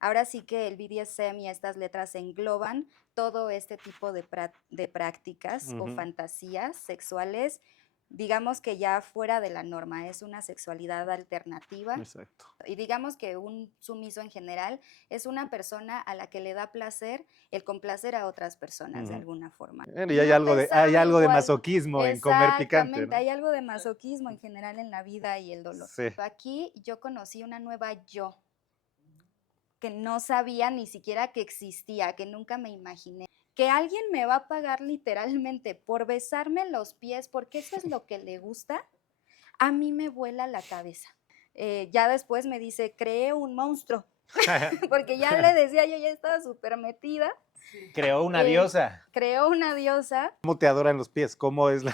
ahora sí que el BDSM y estas letras engloban todo este tipo de prácticas o Ujú. fantasías sexuales, digamos que ya fuera de la norma, es una sexualidad alternativa. Exacto. Y digamos que un sumiso en general es una persona a la que le da placer el complacer a otras personas de Ujú. alguna forma. Bueno, y Y no te hay sabe algo de igual. masoquismo en comer picante, Exactamente, ¿no? hay algo de masoquismo en general en la vida y el dolor. Sí. Aquí yo conocí una nueva yo que no sabía ni siquiera que existía, que nunca me imaginé. Que alguien me va a pagar literalmente por besarme los pies, porque eso es lo que le gusta, a mí me vuela la cabeza. Ya después me dice, creé un monstruo, porque ya le decía, yo ya estaba súper metida. Creó una Eh, diosa. Creó una diosa, ¿Cómo te adoran los pies? ¿Cómo es,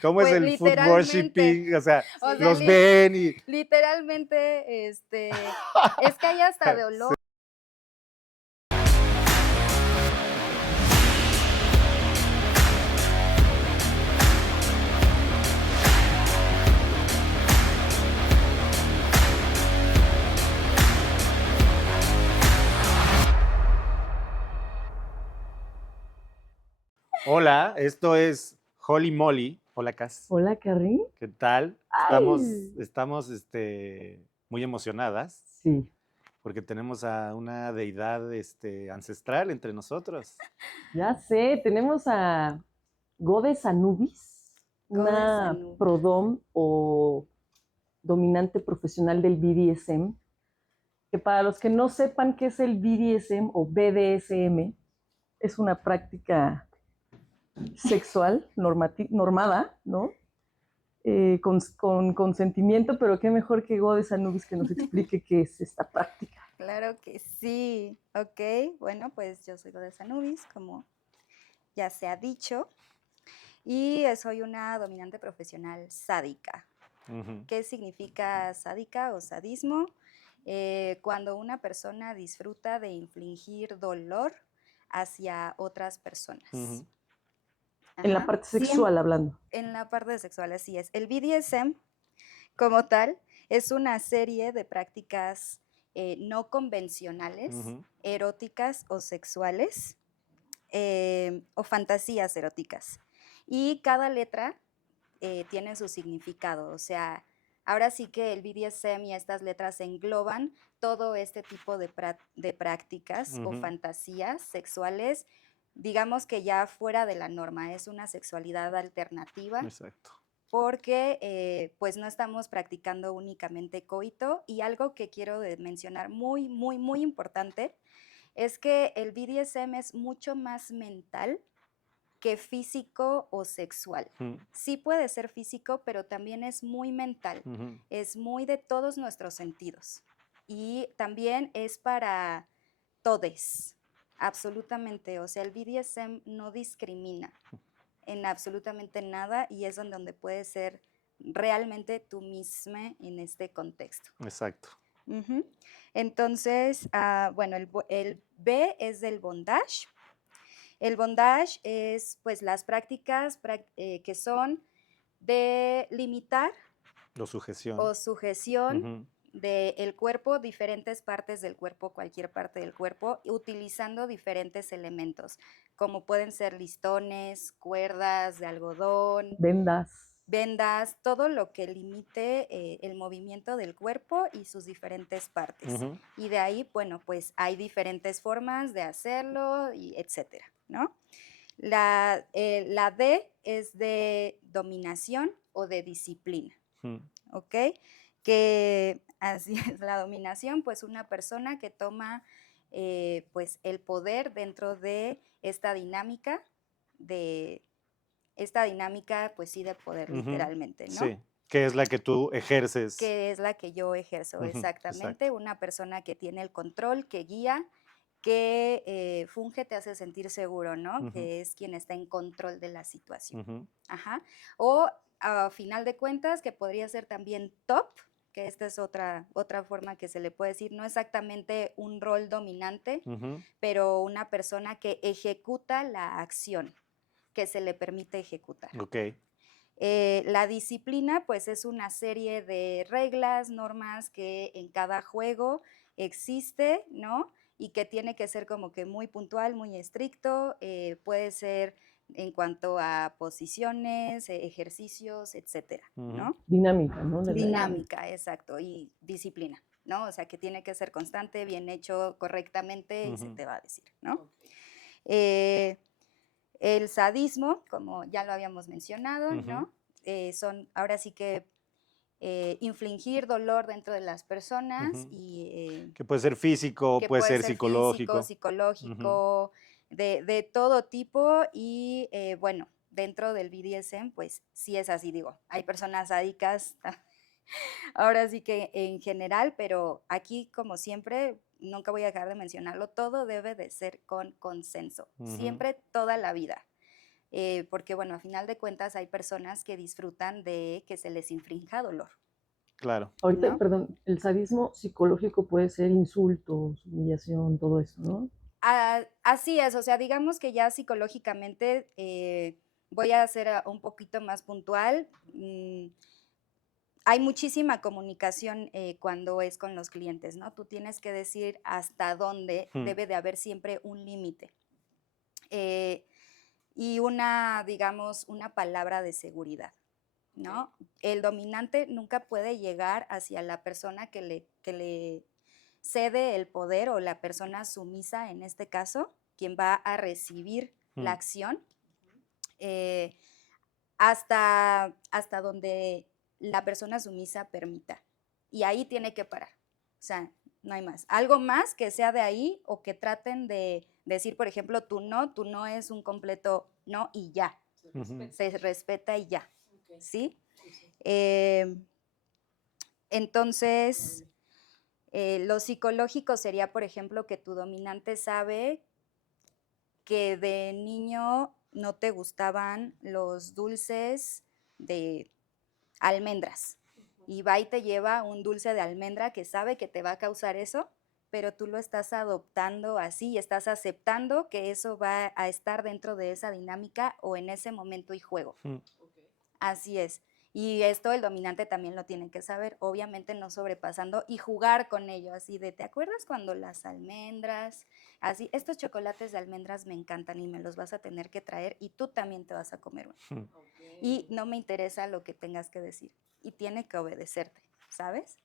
cómo es pues el foot literalmente, worshiping? O sea, o sea, los ven y... literalmente, es que hay hasta de Sí. olor. Hola, esto es Holly Molly. Hola, Cass. Hola, Carrie. ¿Qué tal? Ay. Estamos muy emocionadas Sí, porque tenemos a una deidad ancestral entre nosotros. ya sé, tenemos a Godes Anubis, Godes una Anubis. prodom o dominante profesional del BDSM, que para los que no sepan qué es el BDSM o BDSM, es una práctica sexual normada, ¿no? Con consentimiento, pero qué mejor que Godes Anubis que nos explique qué es esta práctica. Claro que sí. Ok, bueno, pues yo soy Godes Anubis, como ya se ha dicho, y soy una dominante profesional sádica. Ujú. ¿Qué significa sádica o sadismo? Cuando una persona disfruta de infligir dolor hacia otras personas. Ujú. En la Ajá. parte sexual hablando. En la parte sexual, así es. El BDSM, como tal, es una serie de prácticas no convencionales, Ujú. eróticas o sexuales, o fantasías eróticas. Y cada letra tiene su significado, o sea, ahora sí que el BDSM y estas letras engloban todo este tipo de prácticas o Ujú. fantasías sexuales, digamos que ya fuera de la norma, es una sexualidad alternativa Exacto. porque pues no estamos practicando únicamente coito. Y algo que quiero mencionar muy, muy, muy importante es que el BDSM es mucho más mental que físico o sexual. Ujú. Sí puede ser físico, pero también es muy mental, Ujú. es muy de todos nuestros sentidos. Y también es para todes, absolutamente. O sea, el BDSM no discrimina en absolutamente nada y es donde puedes ser realmente tú misma en este contexto. Exacto. Ujú. Entonces, bueno, el B es del bondage. El bondage es pues las prácticas que son de limitar O sujeción. o sujeción Ujú. del cuerpo, diferentes partes del cuerpo, cualquier parte del cuerpo, utilizando diferentes elementos, como pueden ser listones, cuerdas de algodón, vendas, todo lo que limite el movimiento del cuerpo y sus diferentes partes. Ujú. Y de ahí, bueno, pues hay diferentes formas de hacerlo y etcétera, ¿no? La D es de dominación o de disciplina, Ujú. ¿ok? Que así es la dominación, pues una persona que toma pues el poder dentro de esta dinámica, pues sí, de poder Ujú. literalmente, ¿no? Sí, que es la que tú ejerces. Que es la que yo ejerzo, Ujú. exactamente, Exacto. una persona que tiene el control, que guía, que funge, te hace sentir seguro, ¿no? Ujú. Que es quien está en control de la situación. Ujú. Ajá. O a final de cuentas, que podría ser también top, que esta es otra forma que se le puede decir, no exactamente un rol dominante, Ujú. pero una persona que ejecuta la acción que se le permite ejecutar. Ok. La disciplina, pues es una serie de reglas, normas que en cada juego existe, ¿no? Y que tiene que ser como que muy puntual, muy estricto, puede ser en cuanto a posiciones, ejercicios, etcétera, ¿no? Dinámica, ¿no? Dinámica, exacto, y disciplina, ¿no? O sea, que tiene que ser constante, bien hecho correctamente y se te va a decir, ¿no? El sadismo, como ya lo habíamos mencionado, ¿no? Son ahora sí que infligir dolor dentro de las personas y que puede ser físico, que puede puede ser ser físico, psicológico. psicológico, de todo tipo y bueno, dentro del BDSM, pues sí es así, digo, hay personas sádicas, ahora sí que en general, pero aquí como siempre, nunca voy a dejar de mencionarlo, todo debe de ser con consenso, siempre, toda la vida. Porque bueno, a final de cuentas hay personas que disfrutan de que se les infrinja dolor. Claro. Ahorita, ¿no? perdón, el sadismo psicológico puede ser insultos, humillación, todo eso, ¿no? Así es, o sea, digamos que ya psicológicamente voy a ser un poquito más puntual. Hay muchísima comunicación cuando es con los clientes, ¿no? Tú tienes que decir hasta dónde debe de haber siempre un límite. Y una, digamos, una palabra de seguridad, ¿no? El dominante nunca puede llegar hacia la persona que le cede el poder o la persona sumisa, en este caso, quien va a recibir la acción, hasta donde la persona sumisa permita. Y ahí tiene que parar. O sea, no hay más. Algo más que sea de ahí o que traten de decir, por ejemplo, tu no es un completo no y ya. Se respeta y ya. ¿Sí? Entonces, lo psicológico sería, por ejemplo, que tu dominante sabe que de niño no te gustaban los dulces de almendras y va y te lleva un dulce de almendra que sabe que te va a causar eso, pero tú lo estás adoptando así y estás aceptando que eso va a estar dentro de esa dinámica o en ese momento y juego. Así es. Y esto el dominante también lo tiene que saber, obviamente no sobrepasando y jugar con ello, así de, ¿te acuerdas cuando las almendras, así, estos chocolates de almendras me encantan y me los vas a tener que traer y tú también te vas a comer uno? Y no me interesa lo que tengas que decir y tiene que obedecerte, ¿sabes?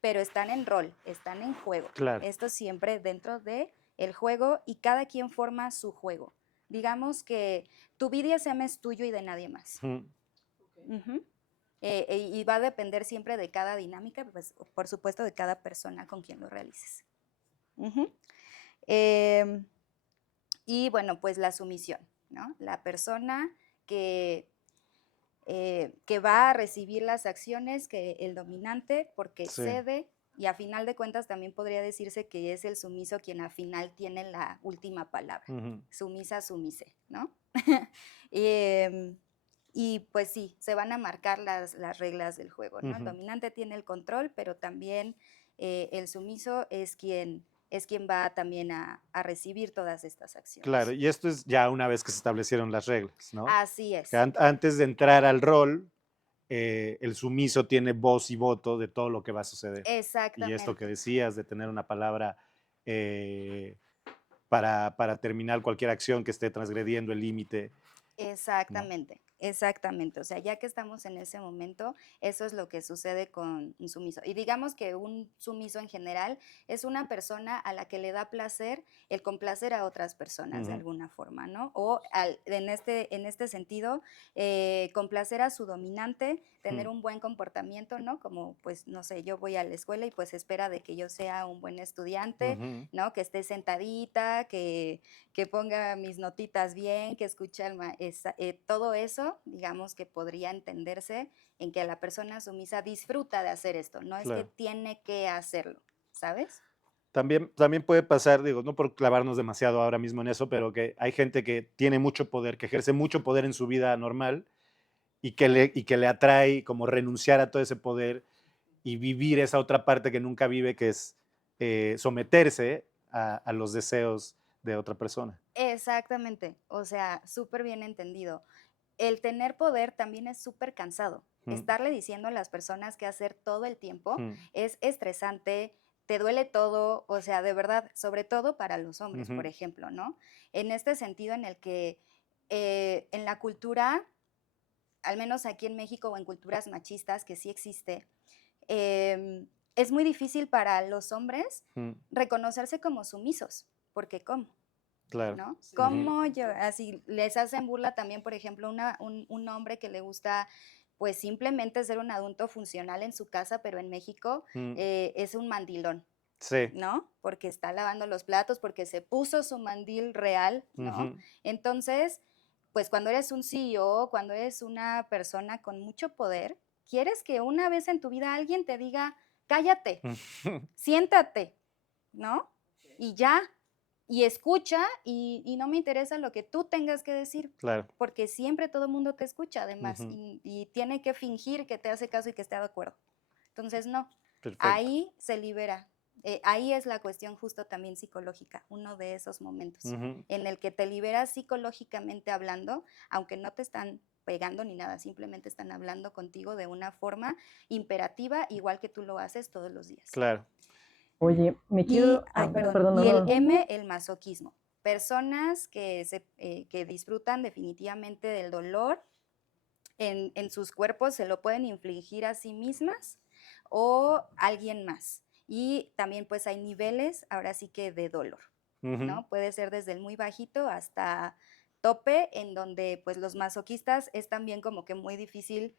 Pero están en rol, están en juego. Claro. Esto siempre dentro de el juego y cada quien forma su juego. Digamos que tu BDSM es tuyo y de nadie más. Y va a depender siempre de cada dinámica, pues por supuesto de cada persona con quien lo realices. Y bueno, pues la sumisión, ¿no? La persona que va a recibir las acciones que el dominante porque cede y a final de cuentas también podría decirse que es el sumiso quien al final tiene la última palabra. Sumisa, sumise, ¿no? Y pues sí, se van a marcar las reglas del juego, ¿no? El dominante tiene el control, pero también el sumiso es quien va también a recibir todas estas acciones. Claro, y esto es ya una vez que se establecieron las reglas, ¿no? Así es. Que antes de entrar al rol, el sumiso tiene voz y voto de todo lo que va a suceder. Exactamente. Y esto que decías de tener una palabra para terminar cualquier acción que esté transgrediendo el límite. Exactamente, ¿no? Exactamente. O sea, ya que estamos en ese momento, eso es lo que sucede con un sumiso. Y digamos que un sumiso en general es una persona a la que le da placer el complacer a otras personas de alguna forma, ¿no? O en este sentido, complacer a su dominante, tener un buen comportamiento, ¿no? Como, pues, no sé, yo voy a la escuela y pues espera de que yo sea un buen estudiante, ¿no? Que esté sentadita, que ponga mis notitas bien, que escuche todo eso, digamos que podría entenderse en que la persona sumisa disfruta de hacer esto, no es que tiene que hacerlo, ¿sabes? También puede pasar, digo, no por clavarnos demasiado ahora mismo en eso, pero que hay gente que tiene mucho poder, que ejerce mucho poder en su vida normal y que le atrae como renunciar a todo ese poder y vivir esa otra parte que nunca vive, que es someterse a los deseos de otra persona. Exactamente, o sea, súper bien entendido. El tener poder también es súper cansado. Estarle diciendo a las personas qué hacer todo el tiempo es estresante, te duele todo, o sea, de verdad, sobre todo para los hombres, por ejemplo, ¿no? En este sentido en el que en la cultura, al menos aquí en México o en culturas machistas, que sí existe, es muy difícil para los hombres reconocerse como sumisos, porque ¿cómo? Claro. ¿No? ¿Cómo yo? Así les hacen burla también, por ejemplo, un hombre que le gusta pues simplemente ser un adulto funcional en su casa, pero en México es un mandilón, Sí. ¿no? Porque está lavando los platos, porque se puso su mandil real, ¿no? Entonces, pues cuando eres un CEO, cuando eres una persona con mucho poder, quieres que una vez en tu vida alguien te diga, cállate, siéntate, ¿no? Y ya, y escucha, y no me interesa lo que tú tengas que decir, Claro. porque siempre todo el mundo te escucha además, y tiene que fingir que te hace caso y que esté de acuerdo. Entonces, no, Perfecto. ahí se libera. Ahí es la cuestión justo también psicológica, uno de esos momentos en el que te liberas psicológicamente hablando, aunque no te están pegando ni nada, simplemente están hablando contigo de una forma imperativa, igual que tú lo haces todos los días. Claro. Oye, me quiero... Perdón, y el M, el masoquismo. Personas que disfrutan definitivamente del dolor en sus cuerpos, se lo pueden infligir a sí mismas o alguien más. Y también pues hay niveles, ahora sí que de dolor, ¿no? Puede ser desde el muy bajito hasta tope, en donde pues los masoquistas es también como que muy difícil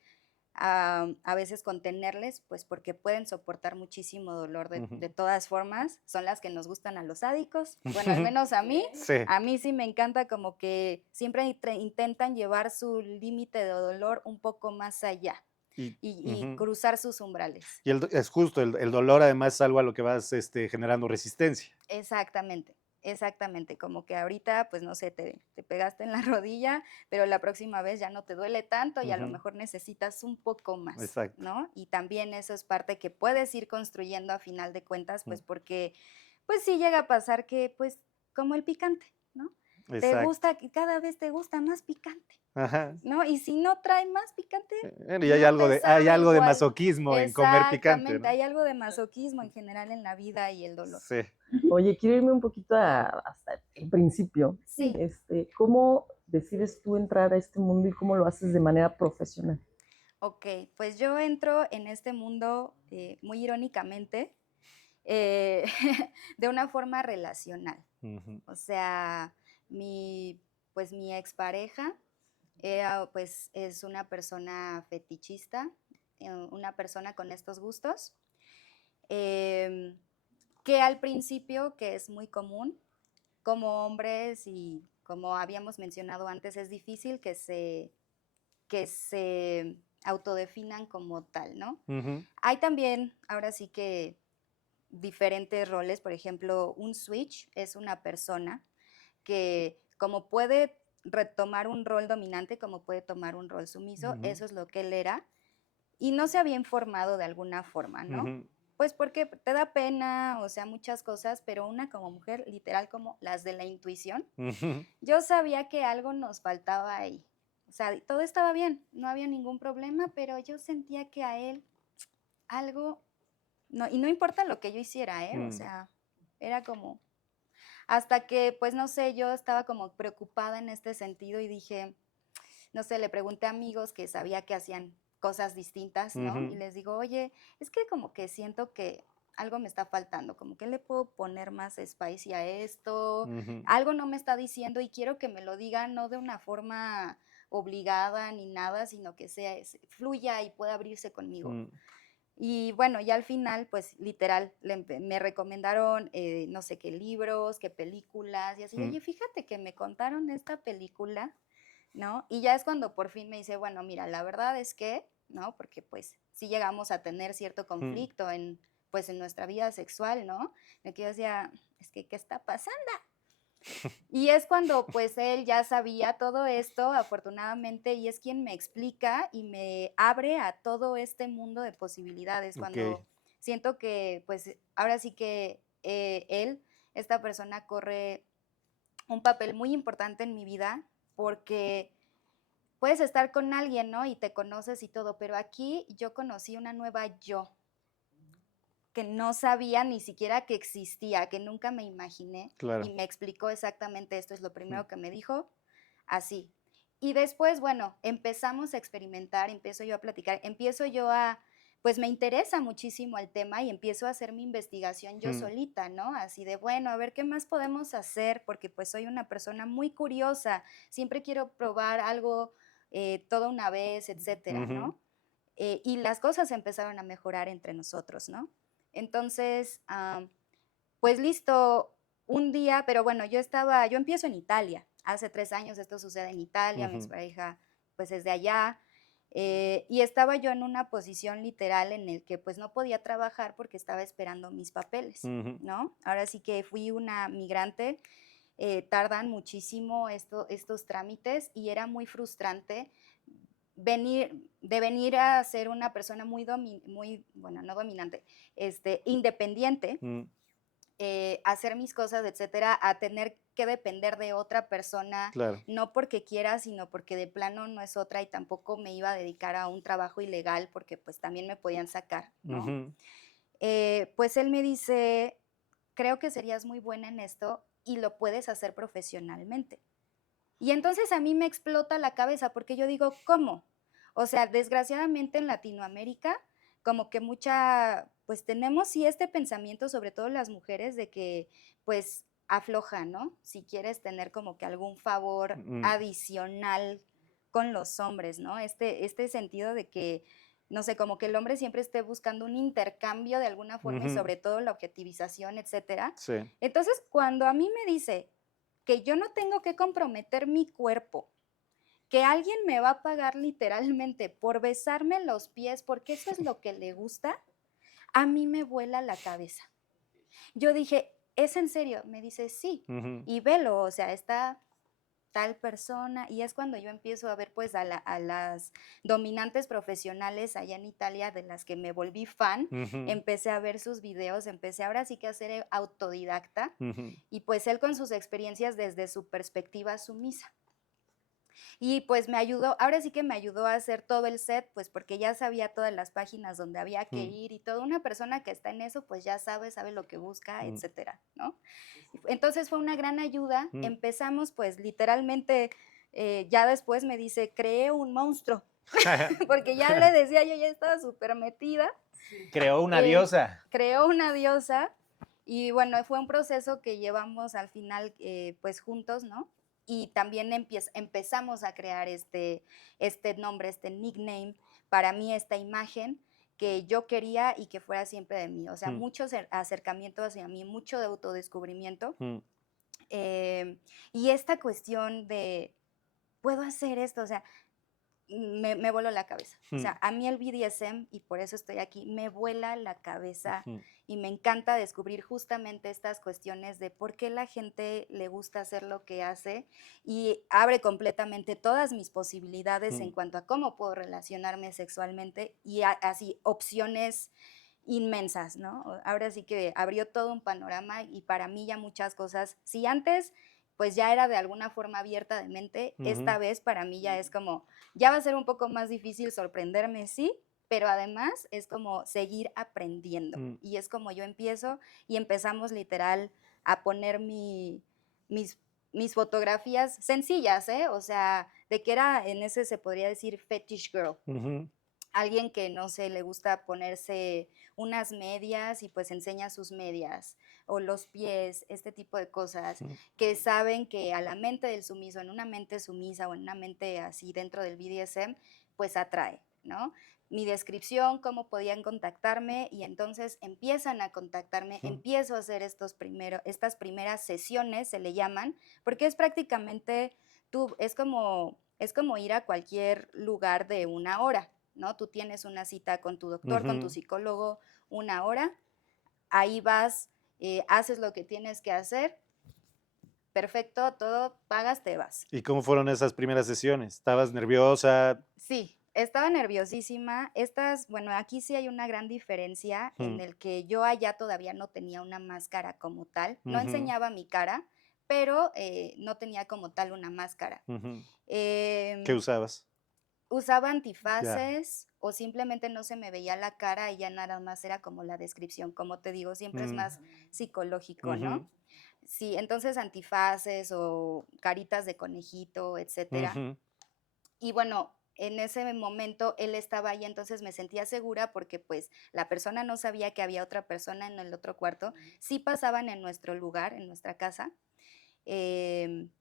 a veces contenerles, pues porque pueden soportar muchísimo dolor de todas formas. Son las que nos gustan a los sádicos, bueno, al menos a mí. Sí. A mí sí me encanta como que siempre intentan llevar su límite de dolor un poco más allá y cruzar sus umbrales. Y es justo, el dolor además es algo a lo que vas generando resistencia. Exactamente. Exactamente, como que ahorita, pues no sé, te pegaste en la rodilla, pero la próxima vez ya no te duele tanto y a lo mejor necesitas un poco más, Exacto. ¿no? Y también eso es parte que puedes ir construyendo a final de cuentas, pues porque, pues sí llega a pasar que, pues, como el picante, ¿no? Te Exacto. gusta, cada vez te gusta más picante, Ajá. ¿no? Y si no trae más picante, Y hay no algo te hay sabe algo de igual. masoquismo en comer picante, Exactamente, ¿no? hay algo de masoquismo en general en la vida y el dolor. Sí. Oye, quiero irme un poquito hasta el principio. Sí. ¿Cómo decides tú entrar a este mundo y cómo lo haces de manera profesional? Ok, pues yo entro en este mundo muy irónicamente de una forma relacional. O sea, pues mi expareja pues es una persona fetichista, una persona con estos gustos, que al principio, que es muy común, como hombres y como habíamos mencionado antes, es difícil que se autodefinan como tal, ¿no? Hay también, ahora sí que diferentes roles, por ejemplo, un switch es una persona que como puede retomar un rol dominante, como puede tomar un rol sumiso, eso es lo que él era, y no se había informado de alguna forma, ¿no? Pues porque te da pena, o sea, muchas cosas, pero una como mujer, literal como las de la intuición, yo sabía que algo nos faltaba ahí. O sea, todo estaba bien, no había ningún problema, pero yo sentía que a él algo, no, y no importa lo que yo hiciera, o sea, era como, hasta que, pues no sé, yo estaba como preocupada en este sentido y dije, no sé, le pregunté a amigos que sabía que hacían cosas distintas, ¿no? Y les digo, oye, es que como que siento que algo me está faltando, como que le puedo poner más spicy a esto, algo no me está diciendo y quiero que me lo digan no de una forma obligada ni nada, sino que fluya y pueda abrirse conmigo. Y bueno, ya al final, pues literal, me recomendaron, no sé qué libros, qué películas, y así, oye, fíjate que me contaron esta película, ¿no? Y ya es cuando por fin me dice, bueno, mira, la verdad es que, ¿no? Porque pues sí llegamos a tener cierto conflicto pues en nuestra vida sexual, ¿no? De que yo decía, es que, ¿qué está pasando? Y es cuando pues él ya sabía todo esto, afortunadamente, y es quien me explica y me abre a todo este mundo de posibilidades, cuando siento que pues ahora sí que esta persona corre un papel muy importante en mi vida, porque puedes estar con alguien, ¿no? Y te conoces y todo, pero aquí yo conocí una nueva yo, que no sabía ni siquiera que existía, que nunca me imaginé. Claro. Y me explicó exactamente esto, es lo Mm. primero que me dijo, así. Y después, bueno, empezamos a experimentar, empiezo yo a platicar, pues me interesa muchísimo el tema y empiezo a hacer mi investigación yo Mm. solita, ¿no? Así de, bueno, a ver qué más podemos hacer, porque pues soy una persona muy curiosa, siempre quiero probar algo toda una vez, etcétera, Ujú. ¿no? Y las cosas empezaron a mejorar entre nosotros, ¿no? Entonces, pues listo, un día, pero bueno, yo empiezo en Italia, hace 3 años esto sucede en Italia, mi Ujú. expareja pues es de allá, y estaba yo en una posición literal en el que pues no podía trabajar porque estaba esperando mis papeles, Ujú. ¿no? Ahora sí que fui una migrante, tardan muchísimo estos trámites y era muy frustrante venir a ser una persona bueno, no dominante, independiente, Mm. hacer mis cosas, etcétera, a tener que depender de otra persona, Claro. no porque quiera, sino porque de plano no es otra y tampoco me iba a dedicar a un trabajo ilegal porque pues también me podían sacar, ¿no? Ujú. Pues él me dice, creo que serías muy buena en esto y lo puedes hacer profesionalmente. Y entonces a mí me explota la cabeza porque yo digo, ¿cómo? O sea, desgraciadamente en Latinoamérica, como que pues tenemos sí este pensamiento, sobre todo las mujeres, de que pues afloja, ¿no? Si quieres tener como que algún favor Mm. adicional con los hombres, ¿no? Este sentido de que, no sé, como que el hombre siempre esté buscando un intercambio de alguna forma y Ujú. sobre todo la objetivización, etcétera. Sí. Entonces, cuando a mí me dice que yo no tengo que comprometer mi cuerpo, que alguien me va a pagar literalmente por besarme los pies, porque eso es lo que le gusta, a mí me vuela la cabeza. Yo dije, ¿es en serio? Me dice, sí, Ujú. y velo, o sea, está tal persona, y es cuando yo empiezo a ver pues a las dominantes profesionales allá en Italia, de las que me volví fan, Ujú. empecé a ver sus videos, empecé ahora sí que a ser autodidacta, Ujú. y pues él con sus experiencias desde su perspectiva sumisa. Y pues me ayudó, ahora sí que me ayudó a hacer todo el set, pues porque ya sabía todas las páginas donde había que Mm. ir y toda una persona que está en eso, pues ya sabe lo que busca, Mm. etcétera, ¿no? Entonces fue una gran ayuda. Mm. Empezamos pues literalmente, ya después me dice, creé un monstruo, porque ya le decía, yo ya estaba súper metida. Creó una Eh, diosa. Creó una diosa y bueno, fue un proceso que llevamos al final pues juntos, ¿no? Y también empezamos a crear este nombre, este nickname, para mí esta imagen que yo quería y que fuera siempre de mí. O sea, Mm. mucho acercamiento hacia mí, mucho de autodescubrimiento. Mm. Y esta cuestión de, puedo hacer esto, o sea, me voló la cabeza. O Mm. sea, a mí el BDSM, y por eso estoy aquí, me vuela la cabeza Ujú. y me encanta descubrir justamente estas cuestiones de por qué la gente le gusta hacer lo que hace y abre completamente todas mis posibilidades en Mm. cuanto a cómo puedo relacionarme sexualmente y así opciones inmensas, ¿no? Ahora sí que abrió todo un panorama y para mí ya muchas cosas, si antes pues ya era de alguna forma abierta de mente, esta Ujú. vez para mí ya es como, ya va a ser un poco más difícil sorprenderme, sí, pero además es como seguir aprendiendo. Mm. Y es como yo empiezo y empezamos literal a poner mis fotografías sencillas, ¿eh? O sea, de que era en ese se podría decir fetish girl. Ujú. Alguien que, no sé, le gusta ponerse unas medias y pues enseña sus medias o los pies, este tipo de cosas, Mm. que saben que a la mente del sumiso, en una mente sumisa o en una mente así dentro del BDSM, pues atrae, ¿no? Mi descripción, cómo podían contactarme y entonces empiezan a contactarme, Mm. empiezo a hacer estas primeras sesiones, se le llaman, porque es prácticamente, es como ir a cualquier lugar de una hora, ¿no? Tú tienes una cita con tu doctor, con tu Ujú. psicólogo, una hora, ahí vas, haces lo que tienes que hacer, perfecto, todo, pagas, te vas. ¿Y cómo fueron esas primeras sesiones? ¿Estabas nerviosa? Sí, estaba nerviosísima. Bueno, aquí sí hay una gran diferencia en Mm. el que yo allá todavía no tenía una máscara como tal, no Ujú. enseñaba mi cara, pero no tenía como tal una máscara. Ujú. ¿Qué Em, usabas? Usaba Ya. antifaces, o simplemente no se me veía la cara y ya nada más era como la descripción. Como te digo, siempre es Mm, más psicológico, ujú, ¿no? Sí, entonces antifaces o caritas de conejito, etcétera. ujú, Y bueno, en ese momento él estaba ahí, entonces me sentía segura porque pues la persona no sabía que había otra persona en el otro cuarto. Sí pasaban en nuestro lugar, en nuestra casa. em,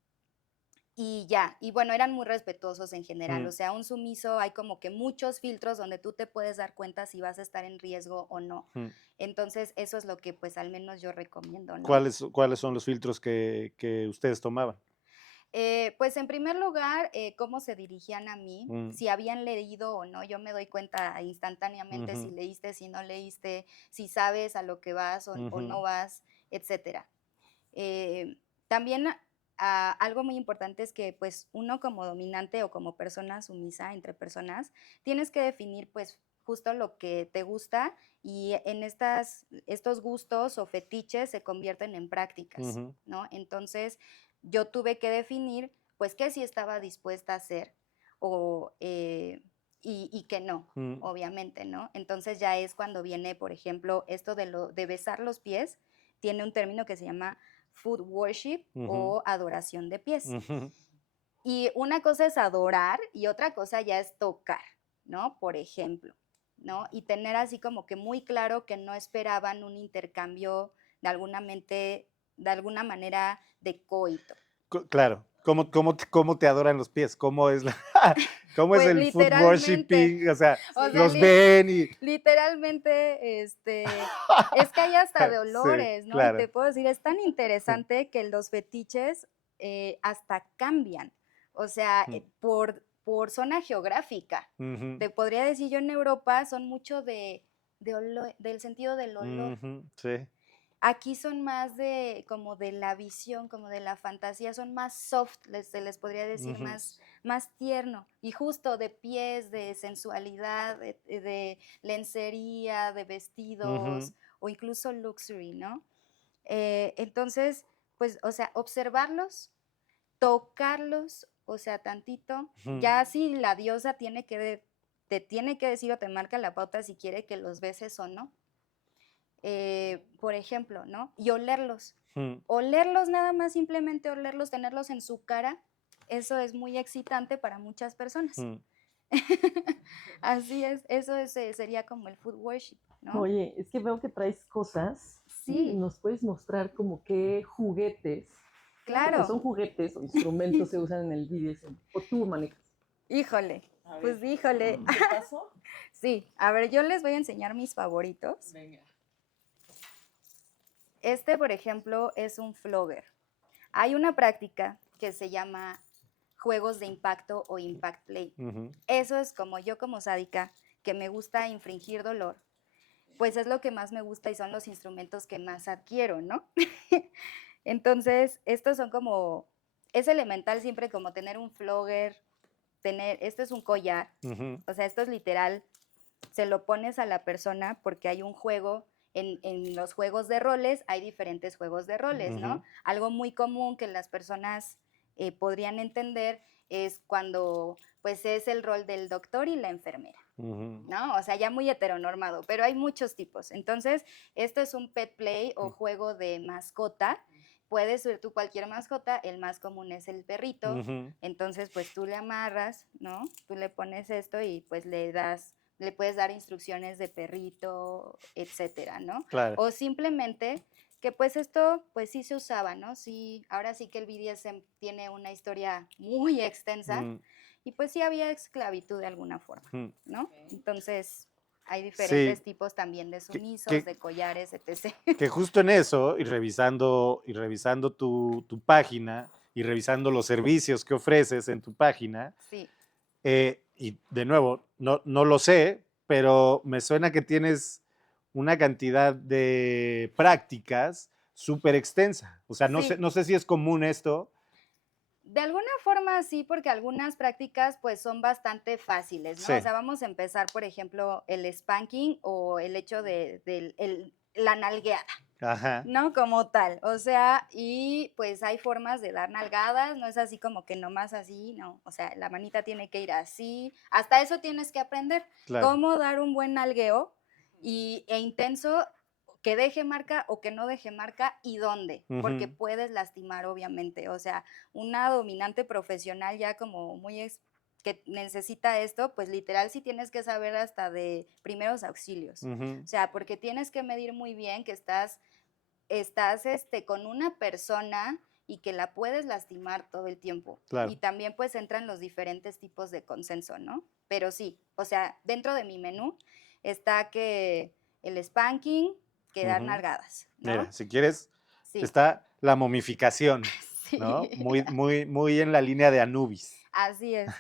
y ya, y bueno, eran muy respetuosos en general, o mm. sea, un sumiso hay como que muchos filtros donde tú te puedes dar cuenta si vas a estar en riesgo o no. Mm. Entonces, eso es lo que pues al menos yo recomiendo, ¿no? ¿Cuáles son los filtros que ustedes tomaban? Pues en primer lugar, cómo se dirigían a mí, Mm, si habían leído o no, yo me doy cuenta instantáneamente si ujú, leíste, si no leíste, si sabes a lo que vas o ujú, no vas, etcétera. Eh, también algo muy importante es que pues uno como dominante o como persona sumisa entre personas, tienes que definir pues justo lo que te gusta y en estos gustos o fetiches se convierten en prácticas, ujú, ¿no? Entonces yo tuve que definir pues qué sí estaba dispuesta a hacer o, y qué no, mm, obviamente, ¿no? Entonces ya es cuando viene, por ejemplo, esto de besar los pies, tiene un término que se llama foot worship ujú, o adoración de pies. ujú, Y una cosa es adorar y otra cosa ya es tocar, ¿no? Por ejemplo, ¿no? Y tener así como que muy claro que no esperaban un intercambio de alguna manera de coito. Claro. ¿Cómo te adoran los pies? ¿Cómo es Pues el foot literalmente, worshiping? O sea, o sea, los ven y... literalmente, es que hay hasta de Sí, olores, ¿no? Y claro. te puedo decir, es tan interesante que los fetiches hasta cambian, o sea, Mm, por zona geográfica. ujú, Te podría decir, yo en Europa son mucho del sentido del olor. ujú, sí. Aquí son más de como de la visión, como de la fantasía, son más soft, se les podría decir, Ujú, más tierno. Y justo de pies, de sensualidad, de lencería, de ujú, vestidos o incluso luxury, ¿no? Entonces, pues, o sea, observarlos, tocarlos, o sea, tantito. ujú, Ya si la diosa te tiene que decir o te marca la pauta si quiere que los beses o no, por ejemplo, ¿no? Y olerlos. ujú, Olerlos nada más, simplemente olerlos, tenerlos en su cara, eso es muy excitante para muchas personas. ujú. Así es, sería como el food worship, ¿no? Oye, es que veo que traes cosas y Sí, nos puedes mostrar como qué juguetes, porque claro. son juguetes o instrumentos se usan en el BDSM, o tú manejas. Híjole, A ver, pues híjole. ¿te paso? Sí, a ver, yo les voy a enseñar mis favoritos. Venga. Por ejemplo, es un flogger. Hay una práctica que se llama juegos de impacto o impact play. Ujú, Eso es como yo como sádica, que me gusta infringir dolor, pues es lo que más me gusta y son los instrumentos que más adquiero, ¿no? Entonces, estos son como, es elemental siempre como tener un flogger, esto es un collar, ujú, o sea, esto es literal, se lo pones a la persona porque hay un juego, en los juegos de roles hay diferentes juegos de roles, ujú, ¿no? Algo muy común que las personas podrían entender es cuando pues es el rol del doctor y la enfermera. ujú, ¿No? O sea, ya muy heteronormado, pero hay muchos tipos. Entonces, esto es un pet play o juego de mascota. Puedes ser tú cualquier mascota, el más común es el perrito. ujú. Entonces, pues tú le amarras, ¿no? Tú le pones esto y pues le puedes dar instrucciones de perrito, etcétera, ¿no? Claro. O simplemente que pues esto pues sí se usaba, ¿no? Sí, ahora sí que el BDSM tiene una historia muy extensa Mm, y pues sí había esclavitud de alguna forma, mm. ¿no? Entonces, hay Sí, diferentes tipos también de que, sumisos, que, de collares, etc. que justo en eso, y revisando tu página, y revisando los servicios que ofreces en tu página, Sí, y de nuevo, no lo sé, pero me suena que tienes una cantidad de prácticas súper extensa. O sea, no sé, sí. no sé si es común esto. De alguna forma sí, porque algunas prácticas pues son bastante fáciles, ¿no? O Sí. sea, vamos a empezar, por ejemplo, el spanking o el hecho la nalgueada, Ajá. ¿no? Como tal, o sea, y pues hay formas de dar nalgadas, no es así como que nomás así, no, o sea, la manita tiene que ir así, hasta eso tienes que aprender, Claro. cómo dar un buen nalgueo e intenso, que deje marca o que no deje marca y dónde, porque Ujú. puedes lastimar obviamente, o sea, una dominante profesional ya como que necesita esto, pues literal sí tienes que saber hasta de primeros auxilios. Ujú. O sea, porque tienes que medir muy bien que estás con una persona y que la puedes lastimar todo el tiempo. Claro. Y también pues entran los diferentes tipos de consenso, ¿no? Pero sí, o sea, dentro de mi menú está que el spanking, que dar Ujú. nalgadas, Mira, ¿no? si quieres, Sí, está la momificación, ¿no? sí, Muy en la línea de Anubis. así es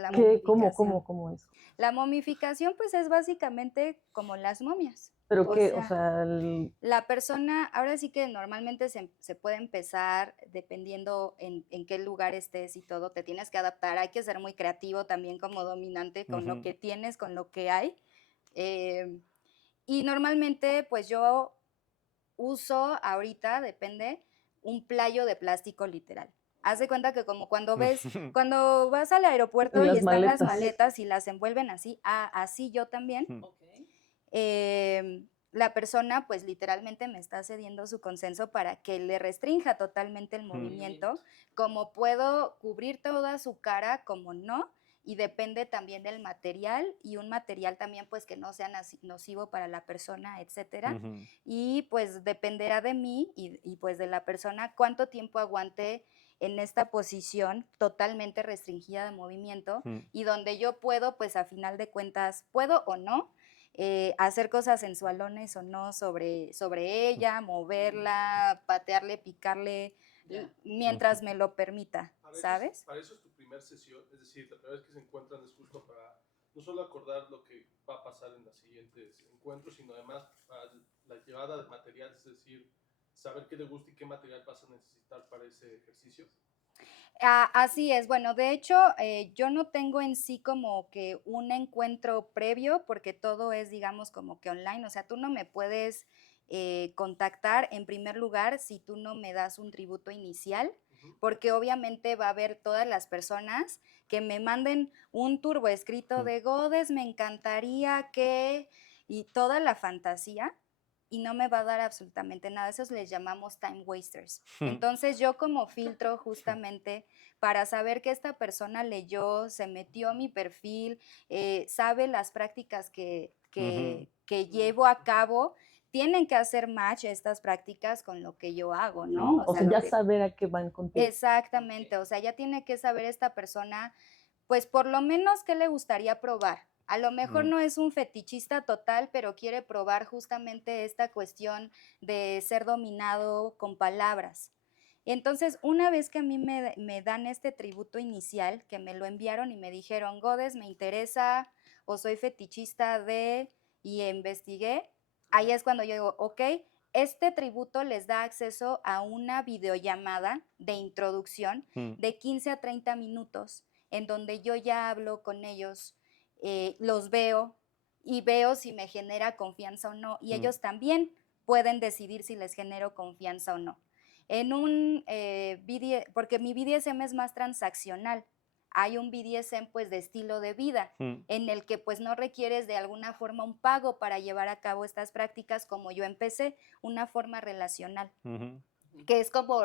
la ¿Cómo, momificación. cómo es? La momificación pues es básicamente como las momias. Pero O qué, o sea, sea, la persona, ahora sí que normalmente se puede empezar dependiendo en qué lugar estés y todo, te tienes que adaptar, hay que ser muy creativo también como dominante con lo Ujú. que tienes, con lo que hay. Y normalmente pues yo uso ahorita, depende, un playo de plástico literal. Haz de cuenta que como cuando vas al aeropuerto en y las están las maletas. maletas y las envuelven así, así yo también. La persona pues literalmente me está cediendo su consenso para que le restrinja totalmente el movimiento, como puedo cubrir toda su cara, como no, y depende también del material y un material también pues que no sea nocivo para la persona, etcétera. Ujú. Y pues dependerá de mí y pues de la persona cuánto tiempo aguante en esta posición totalmente restringida de movimiento Ujú. y donde yo puedo pues a final de cuentas, puedo o no, hacer cosas sensualones o no sobre ella, moverla, patearle, picarle, mientras me lo permita, ¿sabes? Para eso es tu primer sesión, es decir, la primera vez que se encuentran es justo para no solo acordar lo que va a pasar en los siguientes encuentros, sino además para la llevada de material, es decir, saber qué le gusta y qué material vas a necesitar para ese ejercicio. Así es, bueno, de hecho, yo no tengo en sí como que un encuentro previo, porque todo es, digamos, como que online, o sea, tú no me puedes contactar en primer lugar si tú no me das un tributo inicial, porque obviamente va a haber todas las personas que me manden un turbo escrito de Godes, me encantaría que, y toda la fantasía, y no me va a dar absolutamente nada. Esos les llamamos time wasters. Entonces yo como filtro justamente para saber que esta persona leyó, se metió a mi perfil, sabe las prácticas que llevo a cabo, tienen que hacer match estas prácticas con lo que yo hago, ¿no? O sea, ya que, saber a qué van contigo. exactamente, o sea, ya tiene que saber esta persona, pues por lo menos qué le gustaría probar. A lo mejor no es un fetichista total, pero quiere probar justamente esta cuestión de ser dominado con palabras. Entonces, una vez que a mí me dan este tributo inicial, que me lo enviaron y me dijeron, Godes, me interesa o soy fetichista de, y investigué, ahí es cuando yo digo, ok, este tributo les da acceso a una videollamada de introducción de 15 a 30 minutos, en donde yo ya hablo con ellos, los veo y veo si me genera confianza o no, y ellos también pueden decidir si les genero confianza o no. En un porque mi BDSM es más transaccional. Hay un BDSM pues de estilo de vida en el que pues no requieres de alguna forma un pago para llevar a cabo estas prácticas como yo empecé, una forma relacional, que es como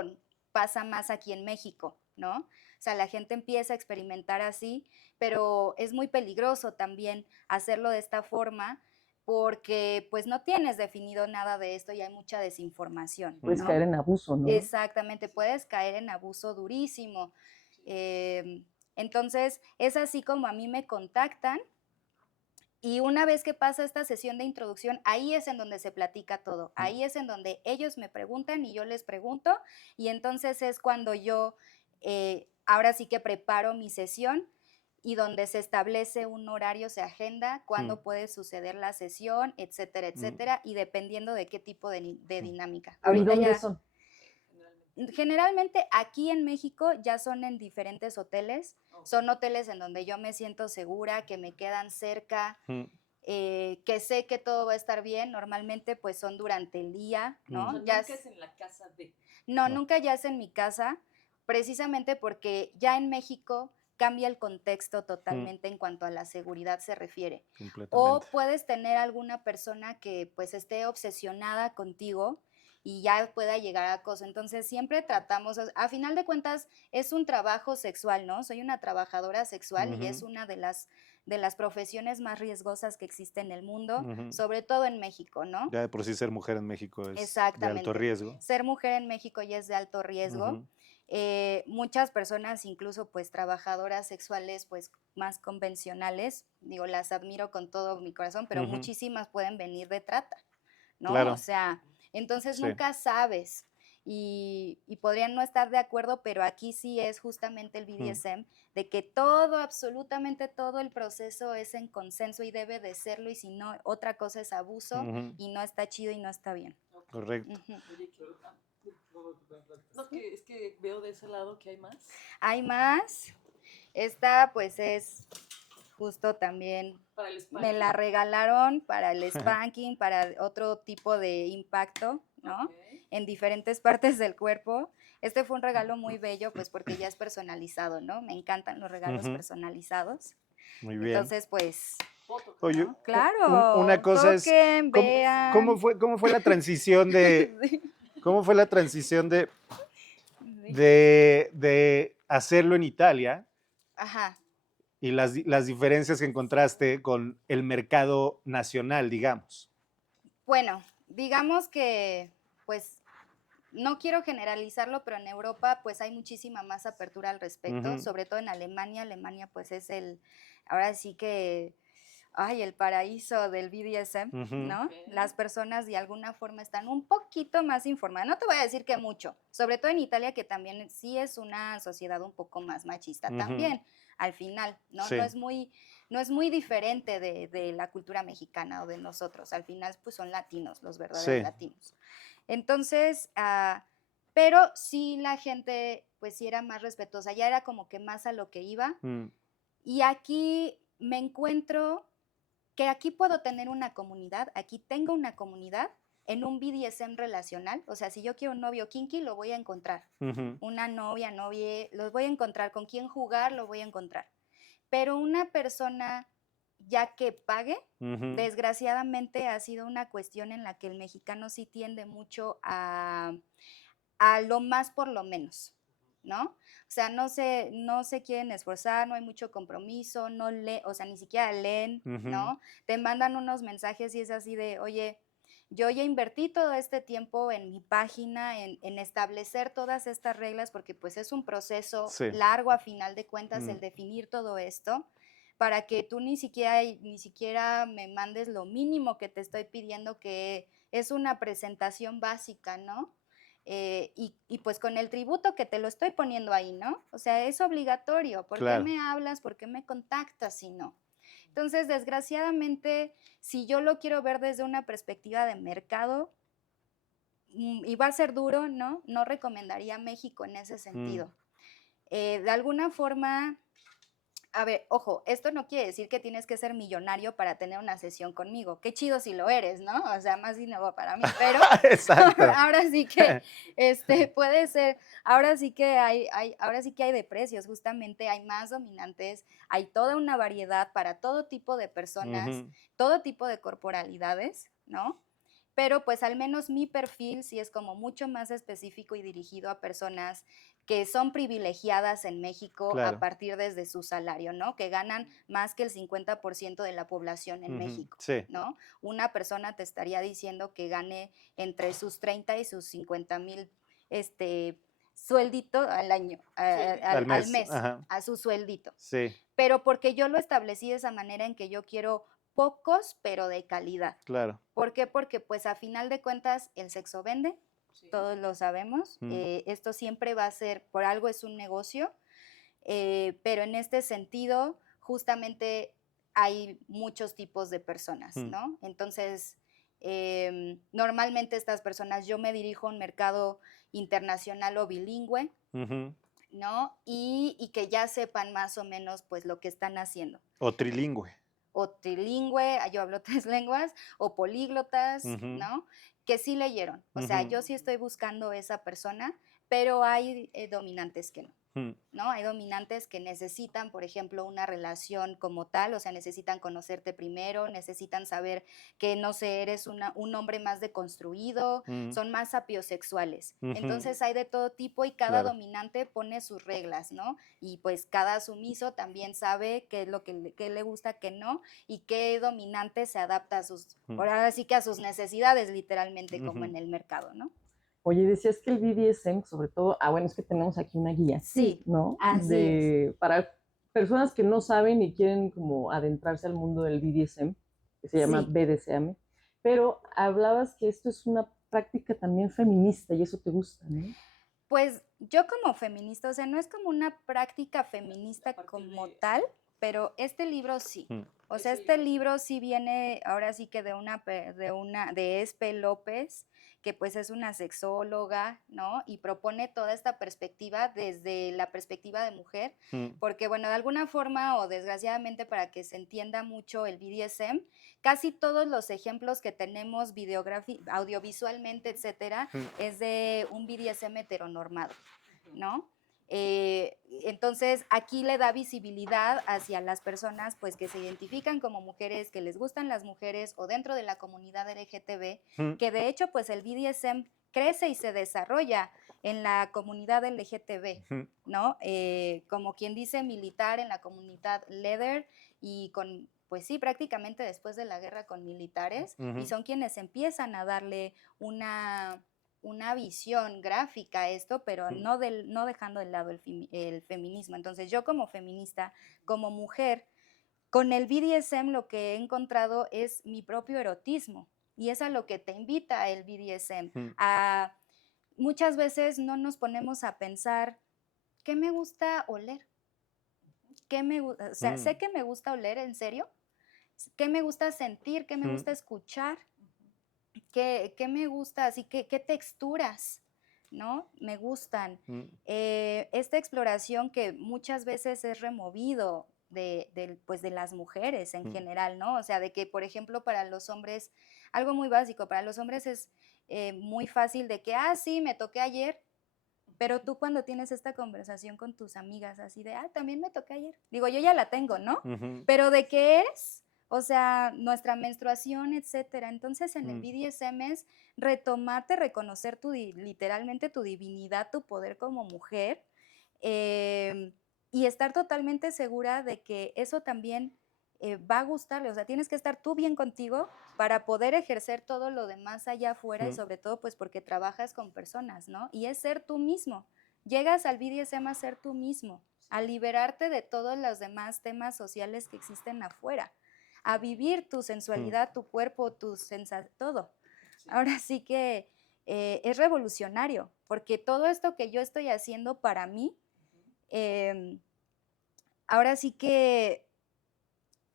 pasa más aquí en México, ¿no? O sea, la gente empieza a experimentar así, pero es muy peligroso también hacerlo de esta forma porque pues no tienes definido nada de esto y hay mucha desinformación, Puedes ¿no? caer en abuso, ¿no? Exactamente, puedes caer en abuso durísimo. Entonces, es así como a mí me contactan y una vez que pasa esta sesión de introducción, ahí es en donde se platica todo, ahí es en donde ellos me preguntan y yo les pregunto y entonces es cuando yo ahora sí que preparo mi sesión y donde se establece un horario, se agenda, cuándo puede suceder la sesión, etcétera, etcétera, y dependiendo de qué tipo de dinámica. ¿Y Ahorita dónde ya, son? generalmente aquí en México ya son en diferentes hoteles, son hoteles en donde yo me siento segura, que me quedan cerca, que sé que todo va a estar bien, normalmente pues son durante el día, ¿no? O sea, Ya nunca es en la casa de. no, No. nunca ya es en mi casa, precisamente porque ya en México cambia el contexto totalmente en cuanto a la seguridad se refiere. Completamente. O puedes tener alguna persona que pues esté obsesionada contigo y ya pueda llegar a acoso. Entonces siempre tratamos, a final de cuentas es un trabajo sexual, ¿no? Soy una trabajadora sexual y es una de las profesiones más riesgosas que existe en el mundo, sobre todo en México, ¿no? Ya de por sí ser mujer en México es de Exactamente. alto riesgo. Ser mujer en México ya es de alto riesgo. Muchas personas, incluso pues trabajadoras sexuales pues más convencionales, digo, las admiro con todo mi corazón, pero muchísimas pueden venir de trata, ¿no? Claro. O sea, entonces Sí. nunca sabes y podrían no estar de acuerdo, pero aquí sí es justamente el BDSM de que todo, absolutamente todo el proceso es en consenso y debe de serlo, y si no, otra cosa es abuso y no está chido y no está bien. Correcto. Oye, no, que es que veo de ese lado que hay más. Hay más. Esta pues es justo también, Para el me la regalaron para el spanking, para otro tipo de impacto, ¿no? Ok. En diferentes partes del cuerpo. Este fue un regalo muy bello, pues porque ya es personalizado, ¿no? Me encantan los regalos personalizados. Muy bien. Entonces, pues, Foto. Oye, ¿no? Claro. una cosa es, toquen, vean. ¿cómo fue la transición de, Sí, cómo fue la transición sí. de hacerlo en Italia Ajá. y las diferencias que encontraste con el mercado nacional, digamos? Bueno, digamos que, pues, no quiero generalizarlo, pero en Europa pues hay muchísima más apertura al respecto, sobre todo en Alemania. Alemania pues es ahora sí que, ay, el paraíso del BDSM, ¿no? Ok. Las personas de alguna forma están un poquito más informadas. No te voy a decir que mucho, sobre todo en Italia, que también sí es una sociedad un poco más machista también, al final, ¿no? Sí. No es muy diferente de la cultura mexicana o de nosotros. Al final pues son latinos, los verdaderos Sí. latinos. Entonces, pero sí la gente, pues sí era más respetuosa, ya era como que más a lo que iba. Y aquí me encuentro que aquí puedo tener una comunidad, aquí tengo una comunidad en un BDSM relacional. O sea, si yo quiero un novio kinky, lo voy a encontrar. Una novia, los voy a encontrar. Con quién jugar, lo voy a encontrar. Pero una persona ya que pague, desgraciadamente ha sido una cuestión en la que el mexicano sí tiende mucho a lo más por lo menos, ¿no? O sea, no se quieren esforzar, no hay mucho compromiso, no leen, o sea, ni siquiera leen, ¿no? Te mandan unos mensajes y es así de, oye, yo ya invertí todo este tiempo en mi página, en establecer todas estas reglas, porque pues es un proceso largo a final de cuentas el definir todo esto, para que tú ni siquiera me mandes lo mínimo que te estoy pidiendo, que es una presentación básica, ¿no? Y pues con el tributo que te lo estoy poniendo ahí, ¿no? O sea, es obligatorio. ¿Por qué me hablas? ¿Por qué me contactas si no? Entonces, desgraciadamente, si yo lo quiero ver desde una perspectiva de mercado, y va a ser duro, ¿no? No recomendaría México en ese sentido. De alguna forma, a ver, ojo, esto no quiere decir que tienes que ser millonario para tener una sesión conmigo. Qué chido si lo eres, ¿no? O sea, más dinero para mí, pero Exacto. ahora sí que puede ser, ahora sí que hay de precios, justamente hay más dominantes, hay toda una variedad para todo tipo de personas, todo tipo de corporalidades, ¿no? Pero pues al menos mi perfil sí es como mucho más específico y dirigido a personas que son privilegiadas en México a partir desde su salario, ¿no? Que ganan más que el 50% de la población en México, ¿no? Una persona te estaría diciendo que gane entre sus 30 y sus 50,000 sueldito al año, al mes, a su sueldito. Sí. Pero porque yo lo establecí de esa manera en que yo quiero pocos, pero de calidad. Claro. ¿Por qué? Porque pues a final de cuentas el sexo vende, todos lo sabemos. Esto siempre va a ser, por algo es un negocio, pero en este sentido justamente hay muchos tipos de personas, ¿no? Entonces, normalmente estas personas, yo me dirijo a un mercado internacional o bilingüe, ¿no? Y que ya sepan más o menos pues lo que están haciendo. O trilingüe. o trilingüe, yo hablo 3 lenguas, o políglotas, Ujú, ¿no? Que sí leyeron. O sea, ujú, yo sí estoy buscando esa persona, pero hay dominantes que no. mm, ¿No? Hay dominantes que necesitan, por ejemplo, una relación como tal, o sea, necesitan conocerte primero, necesitan saber que, no sé, eres un hombre más deconstruido, mm, son más sapiosexuales. ujú, Entonces hay de todo tipo y cada claro. dominante pone sus reglas, ¿no? Y pues cada sumiso también sabe qué es lo qué le gusta, qué no, y qué dominante se adapta a Mm, ahora sí que a sus necesidades, literalmente, como ujú, en el mercado, ¿no? Oye, decías que el BDSM, sobre todo, bueno, es que tenemos aquí una guía, Sí, ¿no? así es. Para personas que no saben y quieren como adentrarse al mundo del BDSM, que se llama Sí. BDSM, pero hablabas que esto es una práctica también feminista y eso te gusta, ¿no? Pues yo como feminista, o sea, no es como una práctica feminista como tal, pero este libro sí. mm, O sea, este libro sí viene ahora sí que de Espe López, que pues es una sexóloga, ¿no? Y propone toda esta perspectiva desde la perspectiva de mujer, mm, porque bueno, de alguna forma o desgraciadamente para que se entienda mucho el BDSM, casi todos los ejemplos que tenemos audiovisualmente, etcétera, mm, es de un BDSM heteronormado, ¿no? Entonces, aquí le da visibilidad hacia las personas pues, que se identifican como mujeres, que les gustan las mujeres o dentro de la comunidad LGTB, mm, que de hecho pues, el BDSM crece y se desarrolla en la comunidad LGTB, mm, ¿no? Como quien dice, militar en la comunidad leather y con, pues sí, prácticamente después de la guerra con militares, y ujú, son quienes empiezan a darle una visión gráfica a esto, pero mm, no dejando de lado el feminismo. Entonces yo como feminista, como mujer, con el BDSM lo que he encontrado es mi propio erotismo y es a lo que te invita el BDSM. mm, Muchas veces no nos ponemos a pensar, ¿qué me gusta oler? O sea, mm, sé que me gusta oler, ¿en serio? ¿Qué me gusta sentir? ¿Qué me mm, gusta escuchar? ¿Qué me gusta? Así que, ¿qué texturas, no? Me gustan. mm, Esta exploración que muchas veces es removido pues de las mujeres en mm, general, ¿no? O sea, de que, por ejemplo, para los hombres, algo muy básico, para los hombres es muy fácil de que, sí, me toqué ayer, pero tú cuando tienes esta conversación con tus amigas, así de, también me toqué ayer. Digo, yo ya la tengo, ¿no? ujú, Pero ¿de qué es? O sea, nuestra menstruación, etcétera. Entonces, en el mm, BDSM es retomarte, reconocer literalmente tu divinidad, tu poder como mujer, eh, y estar totalmente segura de que eso también va a gustarle. O sea, tienes que estar tú bien contigo para poder ejercer todo lo demás allá afuera y mm, sobre todo pues porque trabajas con personas, ¿no? Y es ser tú mismo. Llegas al BDSM a ser tú mismo, a liberarte de todos los demás temas sociales que existen afuera, a vivir tu mm, sensualidad, tu cuerpo, todo. Ahora sí que es revolucionario, porque todo esto que yo estoy haciendo para mí, em, ahora sí que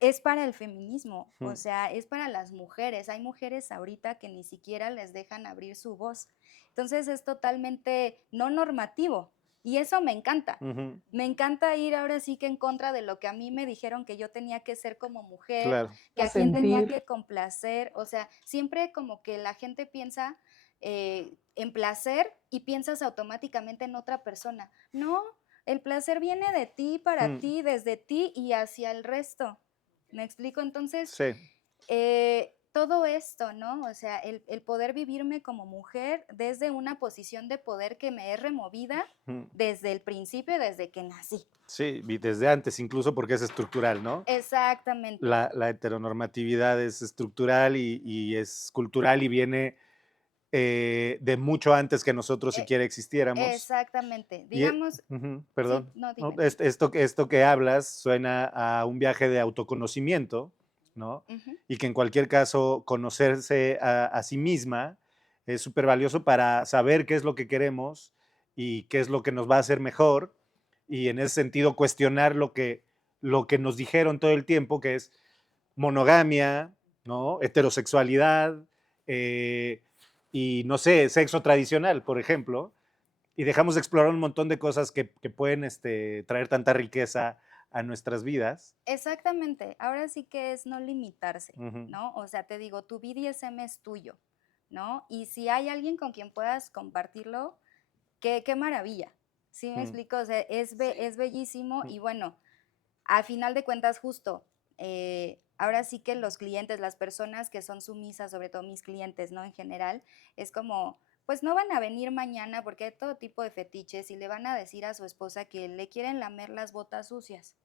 es para el feminismo, o mm, sea, es para las mujeres. Hay mujeres ahorita que ni siquiera les dejan abrir su voz. Entonces es totalmente no normativo y eso me encanta. ujú, Me encanta ir ahora sí que en contra de lo que a mí me dijeron que yo tenía que ser como mujer, claro. que A a quién tenía sentir, que complacer. O sea, siempre como que la gente piensa en placer y piensas automáticamente en otra persona. No, el placer viene de ti, para Mm, ti, desde ti y hacia el resto. ¿Me explico? Entonces, sí. todo esto, ¿no? O sea, el poder vivirme como mujer desde una posición de poder que me es removida Mm, desde el principio, desde que nací. sí, y desde antes, incluso porque es estructural, ¿no? Exactamente, La heteronormatividad es estructural y es cultural y viene de mucho antes que nosotros e- siquiera existiéramos. exactamente. Y, Digamos, perdón, sí, no, ¿no? dime, dime. Esto que hablas suena a un viaje de autoconocimiento, ¿no? Ujú, Y que en cualquier caso conocerse a sí misma es súper valioso para saber qué es lo que queremos y qué es lo que nos va a hacer mejor y en ese sentido cuestionar lo que nos dijeron todo el tiempo, que es monogamia, ¿no? Heterosexualidad y, no sé, sexo tradicional, por ejemplo, y dejamos de explorar un montón de cosas que pueden traer tanta riqueza a nuestras vidas. Exactamente, ahora sí que es no limitarse, Ujú. ¿no? O sea, te digo, tu BDSM es tuyo, ¿no? Y si hay alguien con quien puedas compartirlo, qué maravilla, ¿sí me Mm. explico? O sea, es bellísimo Mm. y bueno, a final de cuentas, justo, ahora sí que los clientes, las personas que son sumisas, sobre todo mis clientes, ¿no? En general, es como, pues no van a venir mañana porque hay todo tipo de fetiches y le van a decir a su esposa que le quieren lamer las botas sucias.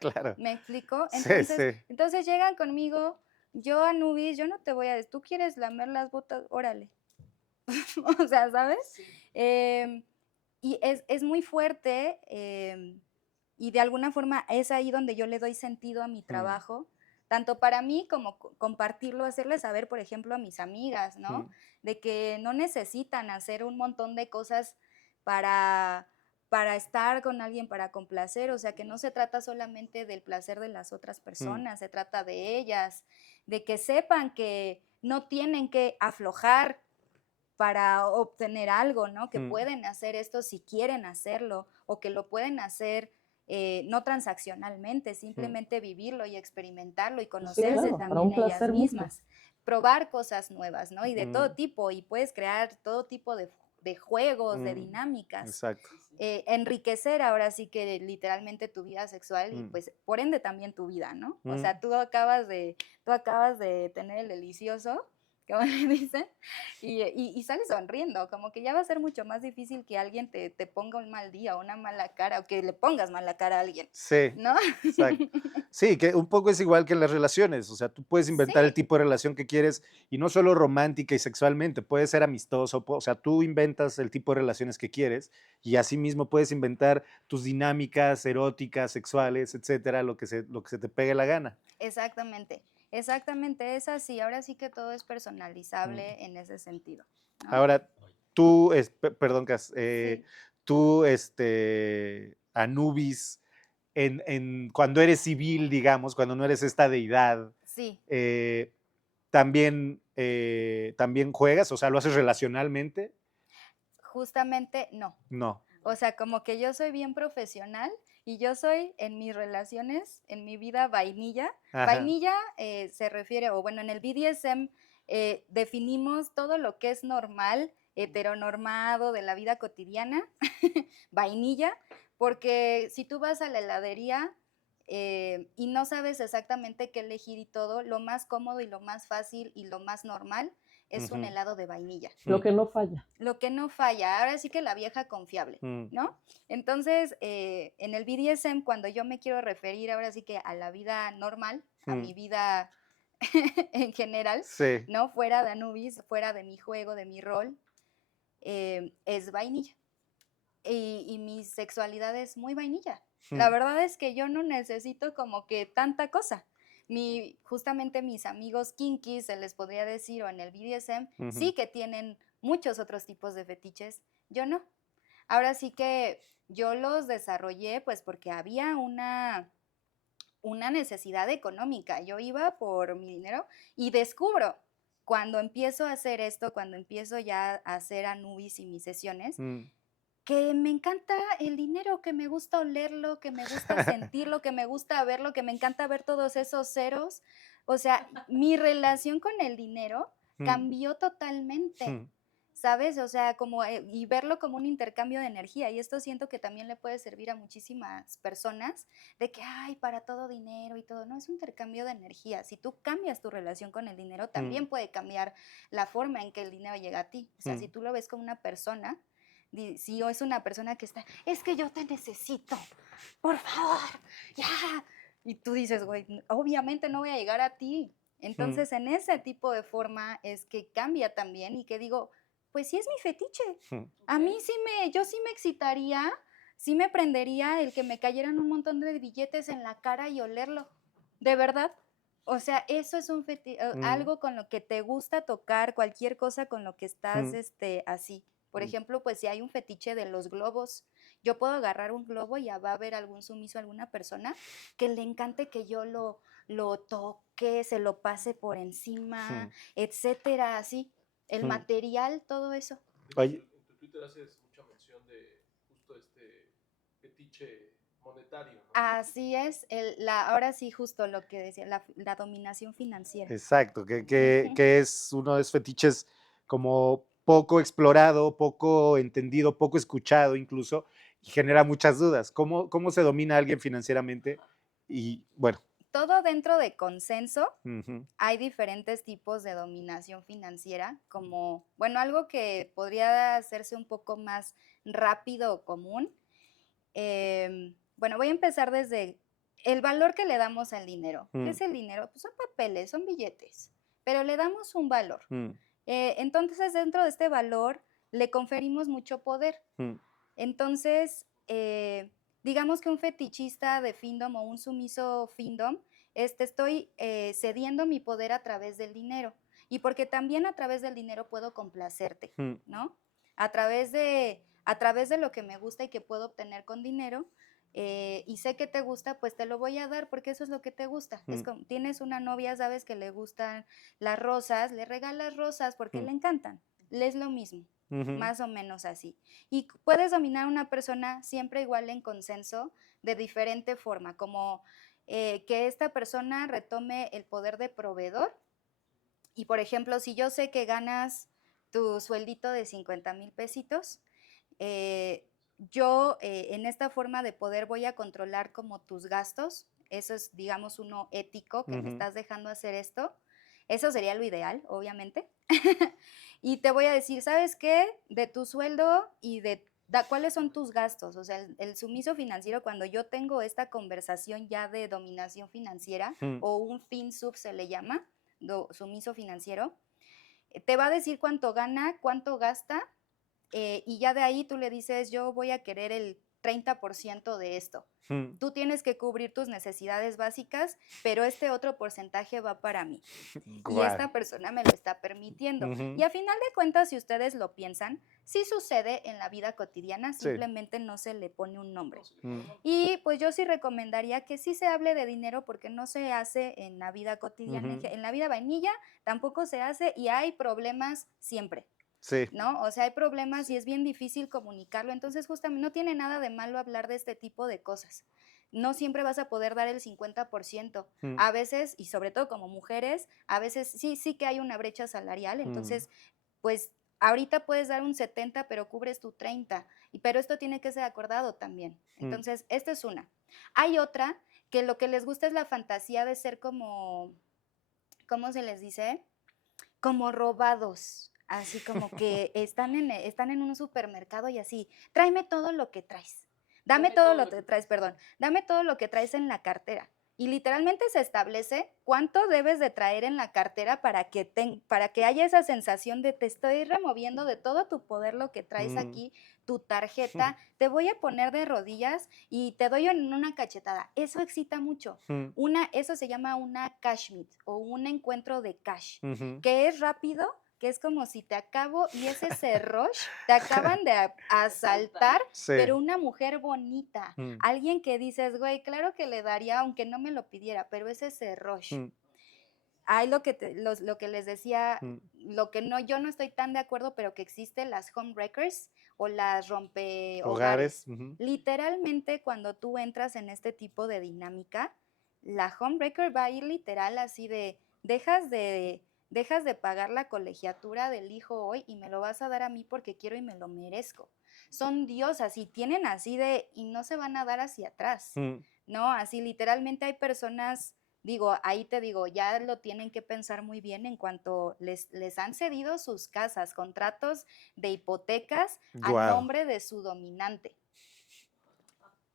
Claro. ¿Me explico? Sí, sí. Entonces llegan conmigo, yo Anubis, yo no te voy a decir, ¿tú quieres lamer las botas? Órale. O sea, ¿sabes? Y es muy fuerte y de alguna forma es ahí donde yo le doy sentido a mi trabajo, tanto para mí como compartirlo, hacerle saber, por ejemplo, a mis amigas, ¿no? De que no necesitan hacer un montón de cosas para, para estar con alguien, para complacer, o sea, que no se trata solamente del placer de las otras personas, se trata de ellas, de que sepan que no tienen que aflojar para obtener algo, ¿no? Que pueden hacer esto si quieren hacerlo o que lo pueden hacer no transaccionalmente, simplemente vivirlo y experimentarlo y Sí, conocerse claro, para también un ellas placer mutuo. mismas, probar cosas nuevas, ¿no? Y de todo tipo, y puedes crear todo tipo de juegos, de dinámicas. Exacto. Enriquecer ahora sí que literalmente tu vida sexual y pues por ende también tu vida, ¿no? O sea, tú acabas de tener el delicioso, como le dicen, y sales sonriendo, como que ya va a ser mucho más difícil que alguien te ponga un mal día o una mala cara o que le pongas mala cara a alguien, Sí, ¿no? exacto. Sí, que un poco es igual que en las relaciones, o sea, tú puedes inventar el Sí, tipo de relación que quieres y no solo romántica y sexualmente, puede ser amistoso, o sea, tú inventas el tipo de relaciones que quieres y así mismo puedes inventar tus dinámicas eróticas, sexuales, etcétera, lo que se te pegue la gana. exactamente, exactamente, es así, ahora sí que todo es personalizable en ese sentido, ¿no? Ahora, tú, perdón, Cas, Sí, tú, Anubis, cuando eres civil, digamos, cuando no eres esta deidad, sí, eh, también juegas, o sea, ¿lo haces relacionalmente? justamente no. No. O sea, como que yo soy bien profesional y yo soy en mis relaciones, en mi vida vainilla. Ajá. Vainilla se refiere, o bueno, en el BDSM definimos todo lo que es normal, heteronormado de la vida cotidiana, vainilla, porque si tú vas a la heladería y no sabes exactamente qué elegir y todo, lo más cómodo y lo más fácil y lo más normal es un Ujú. helado de vainilla. Lo que no falla. Lo que no falla, ahora sí que la vieja confiable, ¿no? Entonces, en el BDSM, cuando yo me quiero referir ahora sí que a la vida normal, a mi vida en general, Sí. ¿no? Fuera de Anubis, fuera de mi juego, de mi rol, es vainilla. Y mi sexualidad es muy vainilla. La verdad es que yo no necesito como que tanta cosa. Justamente mis amigos kinky, se les podría decir, o en el BDSM, sí que tienen muchos otros tipos de fetiches, yo no. Ahora sí que yo los desarrollé pues porque había una necesidad económica. Yo iba por mi dinero y descubro cuando empiezo a hacer esto, cuando empiezo ya a hacer Anubis y mis sesiones, que me encanta el dinero, que me gusta olerlo, que me gusta sentirlo, que me gusta verlo, que me encanta ver todos esos ceros. O sea, mi relación con el dinero cambió totalmente, ¿sabes? O sea, como, y verlo como un intercambio de energía. Y esto siento que también le puede servir a muchísimas personas de que, ay, para todo dinero y todo. No, es un intercambio de energía. Si tú cambias tu relación con el dinero, también puede cambiar la forma en que el dinero llega a ti. O sea, si tú lo ves como una persona, si es una persona que está, es que yo te necesito, por favor, ya. Y tú dices, güey, obviamente no voy a llegar a ti. Entonces, en ese tipo de forma es que cambia también y que digo, pues sí es mi fetiche. A mí yo sí me excitaría, sí me prendería el que me cayeran un montón de billetes en la cara y olerlo. De verdad. O sea, eso es un algo con lo que te gusta tocar, cualquier cosa con lo que estás así. Por ejemplo, pues si hay un fetiche de los globos, yo puedo agarrar un globo y ya va a haber algún sumiso, alguna persona que le encante que yo lo toque, se lo pase por encima, etcétera, así. El material, todo eso. Oye, En tu Twitter haces mucha mención de justo este fetiche monetario, ¿no? Así es, ahora sí justo lo que decía, la dominación financiera. Exacto, Ujú. que es uno de esos fetiches como poco explorado, poco entendido, poco escuchado incluso, y genera muchas dudas. ¿Cómo se domina a alguien financieramente? Y bueno, Todo dentro de consenso. ujú, Hay diferentes tipos de dominación financiera, como, bueno, algo que podría hacerse un poco más rápido o común. Bueno, voy a empezar desde el valor que le damos al dinero. ¿Qué mm, es el dinero? Pues son papeles, son billetes, pero le damos un valor. mm, Entonces, dentro de este valor, le conferimos mucho poder. mm, Entonces, digamos que un fetichista de Findom o un sumiso Findom, estoy cediendo mi poder a través del dinero. Y porque también a través del dinero puedo complacerte, mm, ¿no? A través de lo que me gusta y que puedo obtener con dinero, y sé que te gusta, pues te lo voy a dar porque eso es lo que te gusta. Es mm, como, tienes una novia, sabes que le gustan las rosas, le regalas rosas porque mm, le encantan. Es lo mismo, ujú, más o menos así. Y puedes dominar a una persona siempre igual en consenso, de diferente forma, como que esta persona retome el poder de proveedor. Y por ejemplo, si yo sé que ganas tu sueldito de 50,000 pesitos, yo en esta forma de poder voy a controlar como tus gastos. Eso es, digamos, uno ético, que me ujú, estás dejando hacer esto. Eso sería lo ideal, obviamente. Y te voy a decir, ¿sabes qué? De tu sueldo y cuáles son tus gastos. O sea, el sumiso financiero, cuando yo tengo esta conversación ya de dominación financiera, mm, o un FinSub se le llama, sumiso financiero, te va a decir cuánto gana, cuánto gasta, y ya de ahí tú le dices, yo voy a querer el 30% de esto. mm, Tú tienes que cubrir tus necesidades básicas, pero este otro porcentaje va para mí. Y guau, esta persona me lo está permitiendo. ujú, Y a final de cuentas, si ustedes lo piensan, sí sucede en la vida cotidiana, sí, simplemente no se le pone un nombre. No, sí, mm, Y pues yo sí recomendaría que sí se hable de dinero porque no se hace en la vida cotidiana. ujú, En la vida vainilla tampoco se hace y hay problemas siempre, sí, ¿no? O sea, hay problemas y es bien difícil comunicarlo. Entonces, justamente no tiene nada de malo hablar de este tipo de cosas. No siempre vas a poder dar el 50%. mm, A veces, y sobre todo como mujeres, a veces sí que hay una brecha salarial. mm, Entonces, pues ahorita puedes dar un 70, pero cubres tu 30. Pero esto tiene que ser acordado también. mm, Entonces, esta es una. Hay otra que lo que les gusta es la fantasía de ser como, ¿cómo se les dice? Como robados, así como que están en un supermercado y así, tráeme todo lo que traes, dame todo lo que traes, perdón, dame todo lo que traes en la cartera. Y literalmente se establece cuánto debes de traer en la cartera para que haya esa sensación de te estoy removiendo de todo tu poder lo que traes mm, aquí, tu tarjeta, te voy a poner de rodillas y te doy en una cachetada. Eso excita mucho. mm, Eso se llama una cash meet o un encuentro de cash, ujú, que es rápido, que es como si te acabo y es ese rush, te acaban de asaltar, sí, pero una mujer bonita, mm, alguien que dices, güey, claro que le daría aunque no me lo pidiera, pero es ese rush. mm, Hay lo que les decía, mm, lo que no, yo no estoy tan de acuerdo, pero que existen las homebreakers o las hogares, rompehogares. ujú, Literalmente, cuando tú entras en este tipo de dinámica, la homebreaker va a ir literal así de, dejas de pagar la colegiatura del hijo hoy y me lo vas a dar a mí porque quiero y me lo merezco. Son diosas y tienen así y no se van a dar hacia atrás, mm, ¿no? Así literalmente hay personas. Digo, ahí te digo, ya lo tienen que pensar muy bien en cuanto les han cedido sus casas, contratos de hipotecas a guau, nombre de su dominante.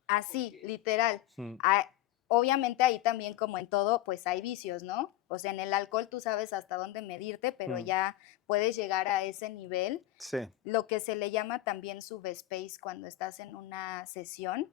Así, literal. mm, Ah, obviamente ahí también, como en todo, pues hay vicios, ¿no? O sea, en el alcohol tú sabes hasta dónde medirte, pero mm, ya puedes llegar a ese nivel. sí, Lo que se le llama también subspace cuando estás en una sesión,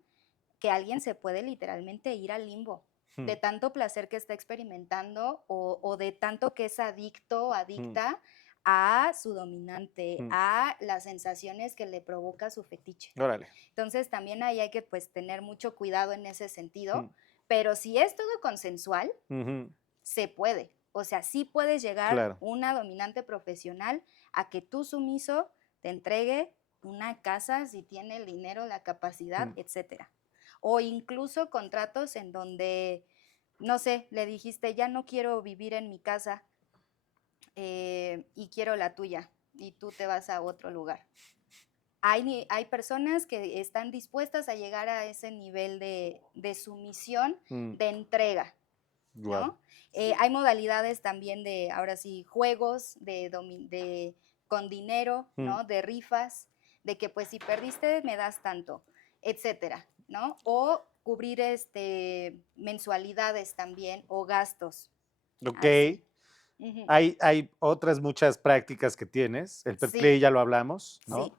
que alguien se puede literalmente ir al limbo de mm, tanto placer que está experimentando o de tanto que es adicto o mm, adicta a su dominante, mm, a las sensaciones que le provoca su fetiche. órale, Entonces también ahí hay que pues tener mucho cuidado en ese sentido, mm, pero si es todo consensual, ujú, se puede. O sea, sí puedes llegar claro, una dominante profesional a que tú sumiso te entregue una casa si tiene el dinero, la capacidad, mm, etcétera. o incluso contratos en donde, no sé, le dijiste, ya no quiero vivir en mi casa y quiero la tuya, y tú te vas a otro lugar. Hay personas que están dispuestas a llegar a ese nivel de sumisión, de entrega, Guau. ¿no? Hay modalidades también de, ahora sí, juegos con dinero, ¿no? De rifas, de que pues si perdiste me das tanto, etcétera, ¿no? O cubrir mensualidades también o gastos. Ok. Así. Ujú. Hay otras muchas prácticas que tienes. El pet Sí. play ya lo hablamos, ¿no? Sí,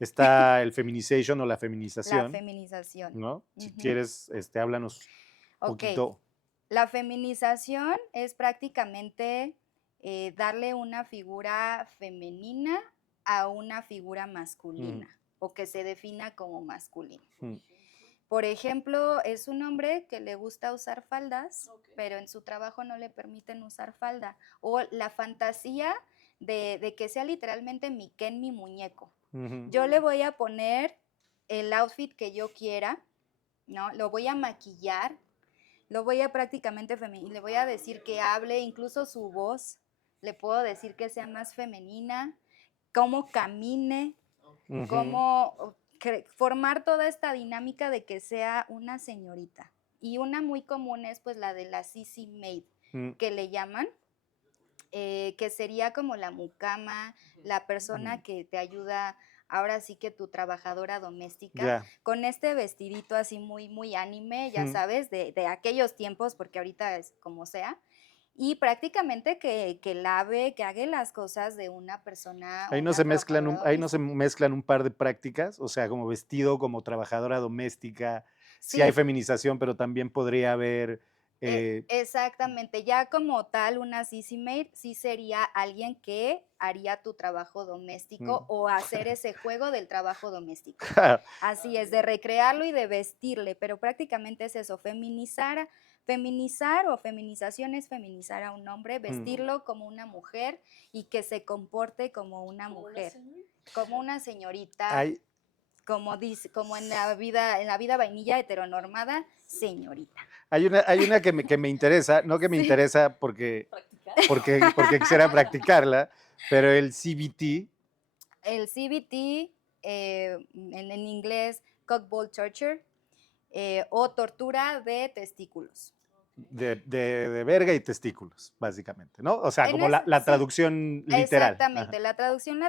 Está el feminization o la la feminización, feminización. ¿no? Si Ujú. quieres, háblanos un Ok. poquito. La feminización es prácticamente darle una figura femenina a una figura masculina o que se defina como masculina. Por ejemplo, es un hombre que le gusta usar faldas, pero en su trabajo no le permiten usar falda. O la fantasía de que sea literalmente mi Ken, mi muñeco. Yo le voy a poner el outfit que yo quiera, ¿no? Lo voy a maquillar, lo voy a prácticamente femenino, le voy a decir que hable, incluso su voz, le puedo decir que sea más femenina, cómo camine, cómo formar toda esta dinámica de que sea una señorita. Y una muy común es pues la de la sissy maid, que le llaman, que sería como la mucama, la persona que te ayuda, ahora sí que tu trabajadora doméstica, Ya. con este vestidito así muy, muy anime, ya sabes, de aquellos tiempos, porque ahorita es como sea, y prácticamente que lave, que haga las cosas de una persona, Ahí no una se mezclan trabajadora ahí no se doméstica. mezclan un par de prácticas, o sea, como vestido, como trabajadora doméstica. Sí hay Sí, feminización, pero también podría haber exactamente, ya como tal una sissy maid sí sería alguien que haría tu trabajo doméstico o hacer ese juego del trabajo doméstico. Así es, de recrearlo y de vestirle, pero prácticamente es eso, feminizar o feminización es feminizar a un hombre, vestirlo como una mujer y que se comporte como una mujer, como una señorita, hay, como dice, como en la vida vainilla heteronormada, señorita. hay una que me interesa, no que me Sí. interesa porque quisiera practicarla, pero el CBT, El CBT, en inglés, cockball torture, o tortura de testículos. de verga y testículos, básicamente, ¿no? O sea, como la Sí, traducción literal. exactamente. Ajá. La traducción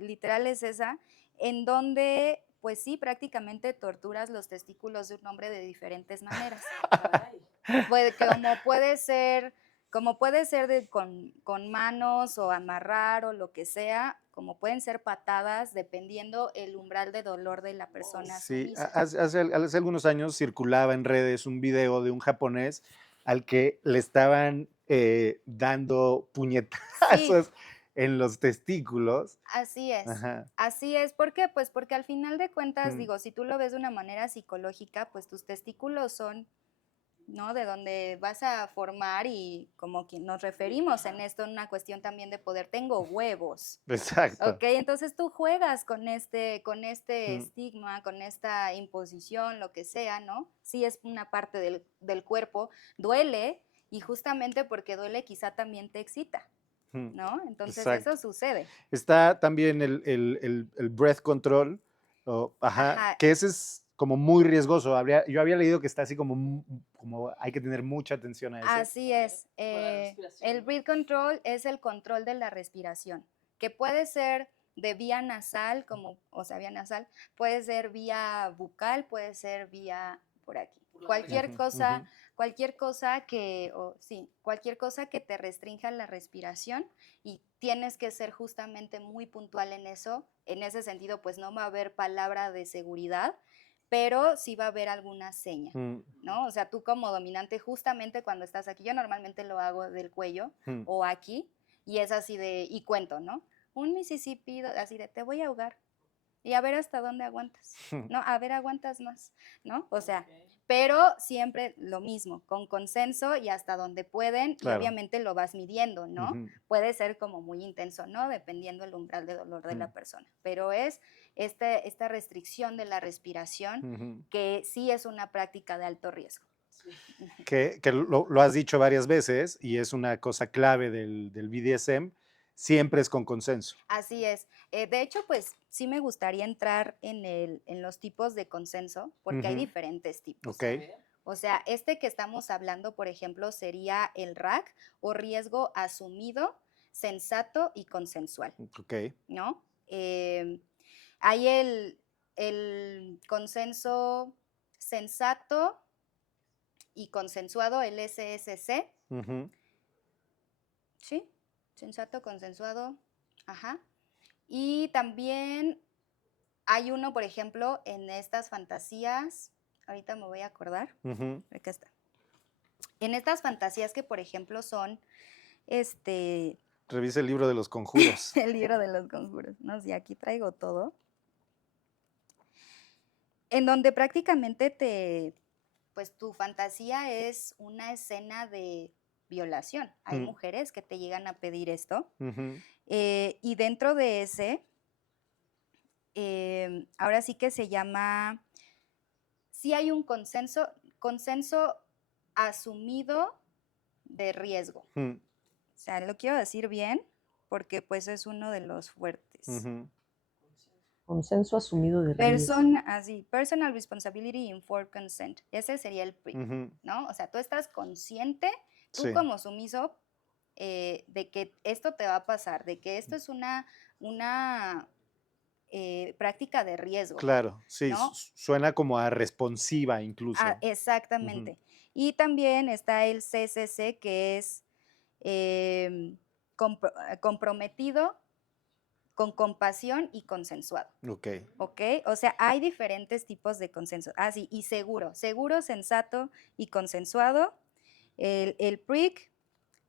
literal es esa, en donde, pues sí, prácticamente torturas los testículos de un hombre de diferentes maneras. Como puede ser con manos o amarrar o lo que sea, como pueden ser patadas, dependiendo el umbral de dolor de la persona Sí, sumisa. hace algunos años circulaba en redes un video de un japonés al que le estaban dando Sí, puñetazos en los testículos. así es. Ajá. Así es. ¿Por qué? Pues porque al final de cuentas, Mm, digo, si tú lo ves de una manera psicológica, pues tus testículos son, ¿no? De donde vas a formar y como que nos referimos en esto, en una cuestión también de poder, tengo huevos. Exacto. Ok, entonces tú juegas con este Mm, estigma, con esta imposición, lo que sea, ¿no? Sí es una parte del cuerpo, duele y justamente porque duele quizá también te excita, mm, ¿no? Entonces Exacto. eso sucede. Está también el breath control, Ajá, que ese es como muy riesgoso. Yo había leído que está así como hay que tener mucha atención a ese. así es. El breath control es el control de la respiración, que puede ser de vía nasal, vía nasal, puede ser vía bucal, puede ser vía por aquí. Cualquier Ujú, cosa, ujú. cualquier cosa cualquier cosa que te restrinja la respiración y tienes que ser justamente muy puntual en eso. En ese sentido, pues no va a haber palabra de seguridad, pero sí va a haber alguna seña. ¿No? O sea, tú como dominante, justamente cuando estás aquí, yo normalmente lo hago del cuello o aquí, y es así y cuento, ¿no? Un Mississippi, así de, te voy a ahogar, y a ver hasta dónde aguantas, ¿no? A ver, aguantas más, ¿no? O sea, Ok. pero siempre lo mismo, con consenso y hasta donde pueden, y Claro. obviamente lo vas midiendo, ¿no? Ujú. Puede ser como muy intenso, ¿no? Dependiendo el umbral de dolor de la Mm. persona, pero es esta restricción de la respiración Ujú. que sí es una práctica de alto riesgo. Sí. Ujú. Que lo has dicho varias veces y es una cosa clave del BDSM, siempre es con consenso. Así es. De hecho, pues sí me gustaría entrar en los tipos de consenso, porque hay Ujú. diferentes tipos. Ok, A ver. O sea, este que estamos hablando, por ejemplo, sería el RAC o riesgo asumido, sensato y consensual, ok. ¿no? Hay el consenso sensato y consensuado, el SSC, Ujú. ¿sí? Sensato, consensuado, ajá. Y también hay uno, por ejemplo, en estas fantasías, ahorita me voy a acordar, Ujú. acá está. En estas fantasías que, por ejemplo, son este, Revisa el libro de los conjuros. el libro de los conjuros, no sé, aquí traigo todo, en donde prácticamente pues tu fantasía es una escena de violación. Hay Mm. mujeres que te llegan a pedir esto, Ujú. y dentro de ese, ahora sí que se llama, sí hay un consenso asumido de riesgo. Mm. O sea, lo quiero decir bien porque pues es uno de los fuertes. Ujú. Consenso asumido de riesgo. Personal responsibility informed consent. Ese sería el PRIC, Ujú. ¿no? O sea, tú estás consciente, tú Sí, como sumiso, de que esto te va a pasar, de que esto es una práctica de riesgo, claro. Sí, ¿no? suena como a responsiva incluso. Ujú. Exactamente. Y también está el CCC, que es comprometido, con compasión y consensuado. Ok. ¿Ok? O sea, hay diferentes tipos de consenso. Ah, sí, y seguro, sensato y consensuado. El PRIC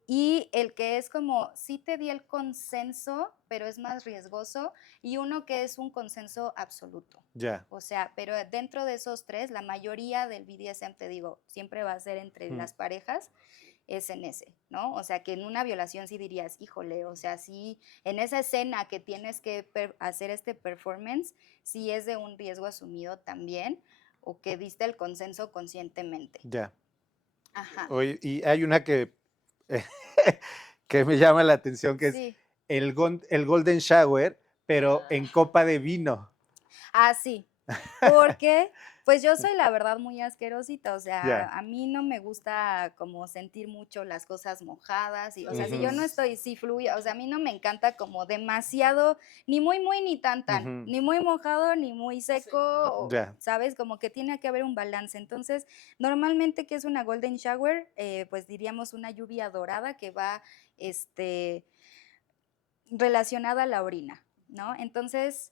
y el que es como, sí te di el consenso, pero es más riesgoso, y uno que es un consenso absoluto. Ya. O sea, pero dentro de esos tres, la mayoría del BDSM, te digo, siempre va a ser entre Mm. las parejas, es en ese, ¿no? O sea, que en una violación sí dirías, híjole, o sea, sí, en esa escena que tienes que hacer este performance, sí es de un riesgo asumido también, o que diste el consenso conscientemente. Ya. Ajá, Oye, y hay una que, que me llama la atención, que es sí. el Golden Shower, pero en copa de vino. Ah, sí, porque pues yo soy la verdad muy asquerosita, o sea, Ya. a mí no me gusta como sentir mucho las cosas mojadas y, o sea, si yo no Ujú. estoy, si fluye, o sea, a mí no me encanta como demasiado, ni muy, muy, ni tan, Ujú. ni muy mojado, ni muy seco, Ya. ¿sabes? Como que tiene que haber un balance. Entonces, normalmente, ¿qué es una golden shower? Pues diríamos una lluvia dorada que va, relacionada a la orina, ¿no? Entonces,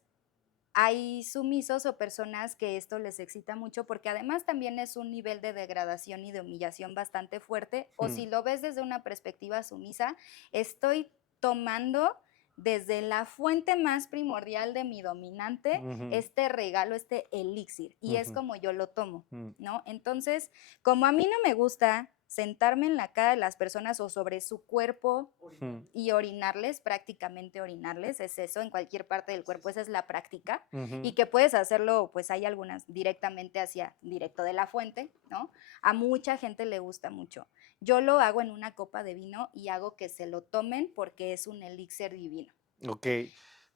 hay sumisos o personas que esto les excita mucho porque además también es un nivel de degradación y de humillación bastante fuerte, o si Mm. lo ves desde una perspectiva sumisa, estoy tomando desde la fuente más primordial de mi dominante Ujú. este regalo, este elixir, y es Ujú. como yo lo tomo, Mm. ¿no? Entonces, como a mí no me gusta sentarme en la cara de las personas o sobre su cuerpo Mm. y orinarles, prácticamente orinarles, es eso, en cualquier parte del cuerpo, esa es la práctica, Ujú. y que puedes hacerlo, pues hay algunas directamente directo de la fuente, ¿no? A mucha gente le gusta mucho. Yo lo hago en una copa de vino y hago que se lo tomen porque es un elixir divino. Ok,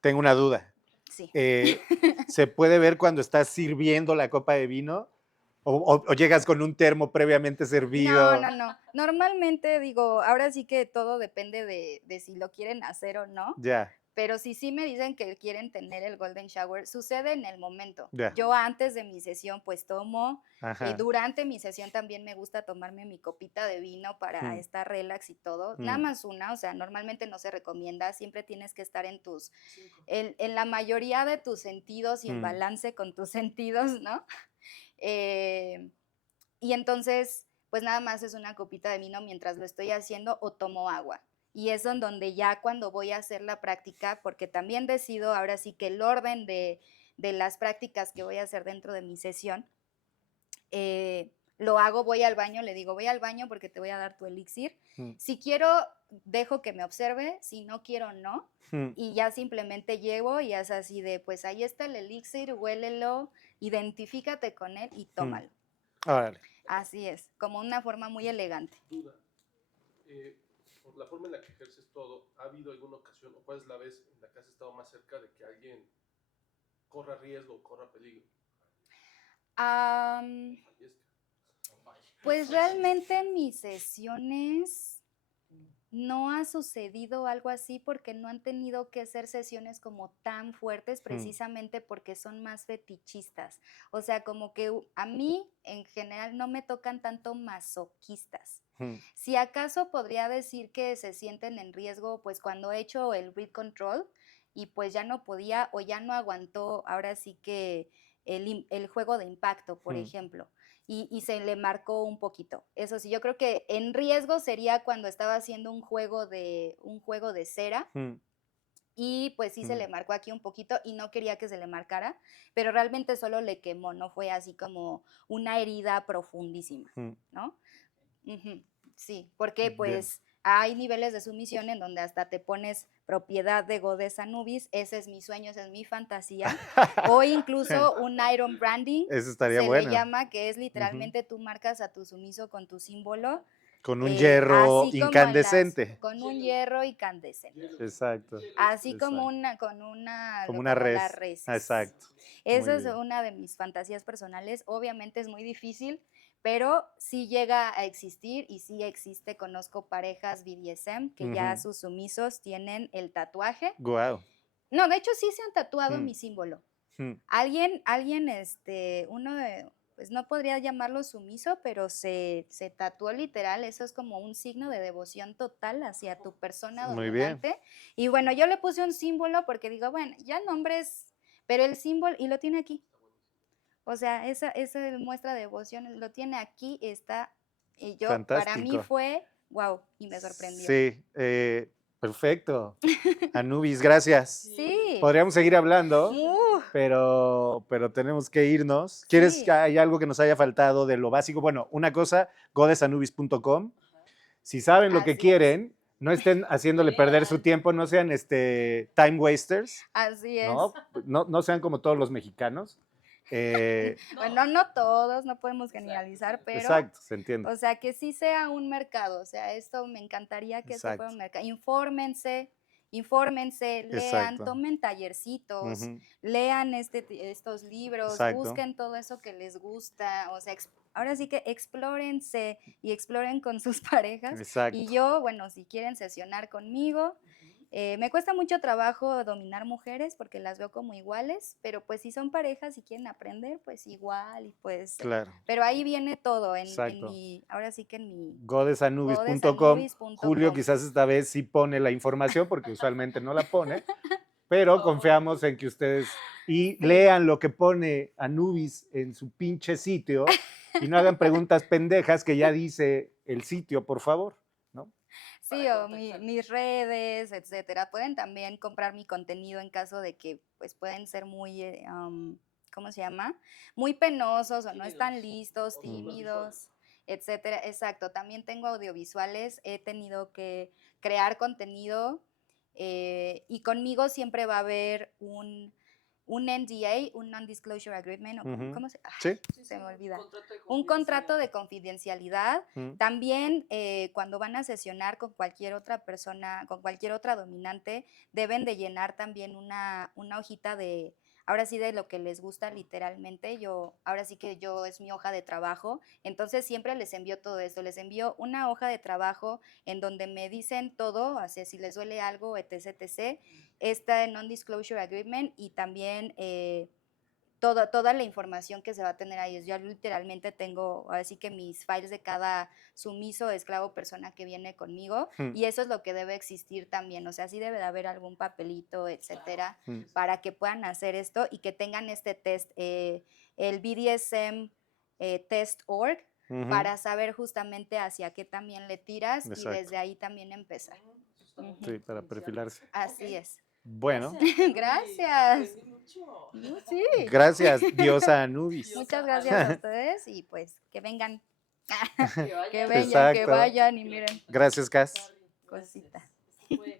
tengo una duda. Sí. ¿Se puede ver cuando estás sirviendo la copa de vino? ¿O llegas con un termo previamente No, servido? no, no. Normalmente digo, ahora sí que todo depende de si lo quieren hacer o no. Ya, Pero si sí me dicen que quieren tener el golden shower, sucede en el momento. ya. Yo antes de mi sesión pues tomo, Ajá. durante mi sesión también me gusta tomarme mi copita de vino para Mm. estar relax y todo. Nada Mm. más una, o sea, normalmente no se recomienda, siempre tienes que estar en la mayoría de tus sentidos y en Mm. balance con tus sentidos, ¿no? Eh, y entonces, pues nada más es una copita de vino mientras lo estoy haciendo o tomo agua. Y es en donde ya cuando voy a hacer la práctica, porque también decido ahora sí que el orden de las prácticas que voy a hacer dentro de mi sesión, lo hago, voy al baño, le digo, voy al baño porque te voy a dar tu elixir. Si quiero, dejo que me observe, si no quiero, no. Y ya simplemente llevo y es así de, pues ahí está el elixir, huélelo, identifícate con él y tómalo. Órale. Así es, como una forma muy elegante. Duda. Por la forma en la que ejerces todo, ¿ha habido alguna ocasión o cuál es la vez en la que has estado más cerca de que alguien corra riesgo o corra peligro? Pues realmente en mis sesiones no ha sucedido algo así porque no han tenido que ser sesiones como tan fuertes precisamente porque son más fetichistas. O sea, como que a mí en general no me tocan tanto masoquistas. Si acaso podría decir que se sienten en riesgo pues cuando he hecho el read control y pues ya no podía o ya no aguantó ahora sí que el juego de impacto, por ejemplo. Y se le marcó un poquito. Eso sí, yo creo que en riesgo sería cuando estaba haciendo un juego de cera y pues sí se le marcó aquí un poquito y no quería que se le marcara, pero realmente solo le quemó, no fue así como una herida profundísima, ¿no? Sí, porque pues hay niveles de sumisión en donde hasta te pones propiedad de Goddess Anubis, ese es mi sueño, esa es mi fantasía, o incluso un Iron Branding, Eso estaría se bueno. le llama, que es literalmente tú marcas a tu sumiso con tu símbolo. Con un hierro así como incandescente. con un hierro incandescente. Exacto. Así Exacto. como Como la res. res. Exacto. Esa Muy es bien. una de mis fantasías personales. Obviamente es muy difícil, pero sí llega a existir y sí existe. Conozco parejas BDSM que ya sus sumisos tienen el tatuaje. Guau. No, de hecho sí se han tatuado mi símbolo. Mm. Alguien, uno de, pues no podría llamarlo sumiso, pero se tatuó literal, eso es como un signo de devoción total hacia tu persona Muy bien. dominante. Y bueno, yo le puse un símbolo porque digo, bueno, ya nombres, pero el símbolo, y lo tiene aquí. O sea, esa muestra de devoción lo tiene aquí, está, y yo, para mí Fantástico. fue, wow, y me sorprendió. Sí, perfecto. Anubis, gracias. Sí. Podríamos seguir hablando, pero tenemos que irnos. ¿Quieres Sí. que hay algo que nos haya faltado de lo básico? Bueno, una cosa, godesanubis.com. Si saben lo que Así es. quieren, no estén haciéndole perder su tiempo, no sean time wasters, Así es. ¿no? No sean como todos los mexicanos. Bueno, no todos, no podemos generalizar, pero Exacto, se entiende. o sea, que sí sea un mercado, o sea, esto me encantaría que esto fuera un mercado. Infórmense, lean, Exacto. tomen tallercitos, lean estos libros, Exacto. busquen todo eso que les gusta, o sea, ahora sí que explórense y exploren con sus parejas. Exacto. Y yo, bueno, si quieren sesionar conmigo, me cuesta mucho trabajo dominar mujeres porque las veo como iguales, pero pues si son parejas y quieren aprender, pues igual y pues... Claro. Pero ahí viene todo Exacto. ahora sí que en mi... godesanubis.com. godesanubis.com. Julio quizás esta vez sí pone la información porque usualmente no la pone, pero confiamos en que ustedes lean lo que pone Anubis en su pinche sitio y no hagan preguntas pendejas que ya dice el sitio, por favor, ¿no? Sí, o mis redes, etcétera. Pueden también comprar mi contenido en caso de que pues pueden ser muy, ¿cómo se llama? Muy penosos o no están listos, tímidos, etcétera. Exacto. También tengo audiovisuales, he tenido que crear contenido y conmigo siempre va a haber un NDA, un Non-Disclosure Agreement, o ¿cómo se? Sí. Se me olvida. Un contrato de confidencialidad. También cuando van a sesionar con cualquier otra persona, con cualquier otra dominante, deben de llenar también una hojita de, ahora sí de lo que les gusta literalmente. Ahora sí que yo es mi hoja de trabajo, entonces siempre les envío todo esto, les envío una hoja de trabajo en donde me dicen todo, así si les duele algo, etc, etc, esta Non-Disclosure Agreement y también toda la información que se va a tener ahí. Yo literalmente tengo, así que mis files de cada sumiso, esclavo, persona que viene conmigo, y eso es lo que debe existir también, o sea, sí debe de haber algún papelito, etcétera, para que puedan hacer esto y que tengan este test, el BDSM test.org, para saber justamente hacia qué también le tiras. Exacto. Y desde ahí también empezar. Sí, para perfilarse. Así es. Bueno. Gracias. mucho. Sí. Gracias, diosa Anubis. Muchas gracias a ustedes y pues que vengan, Que que vaya. vengan, que Exacto. vayan y miren, Gracias, Cas. cosita. Esto fue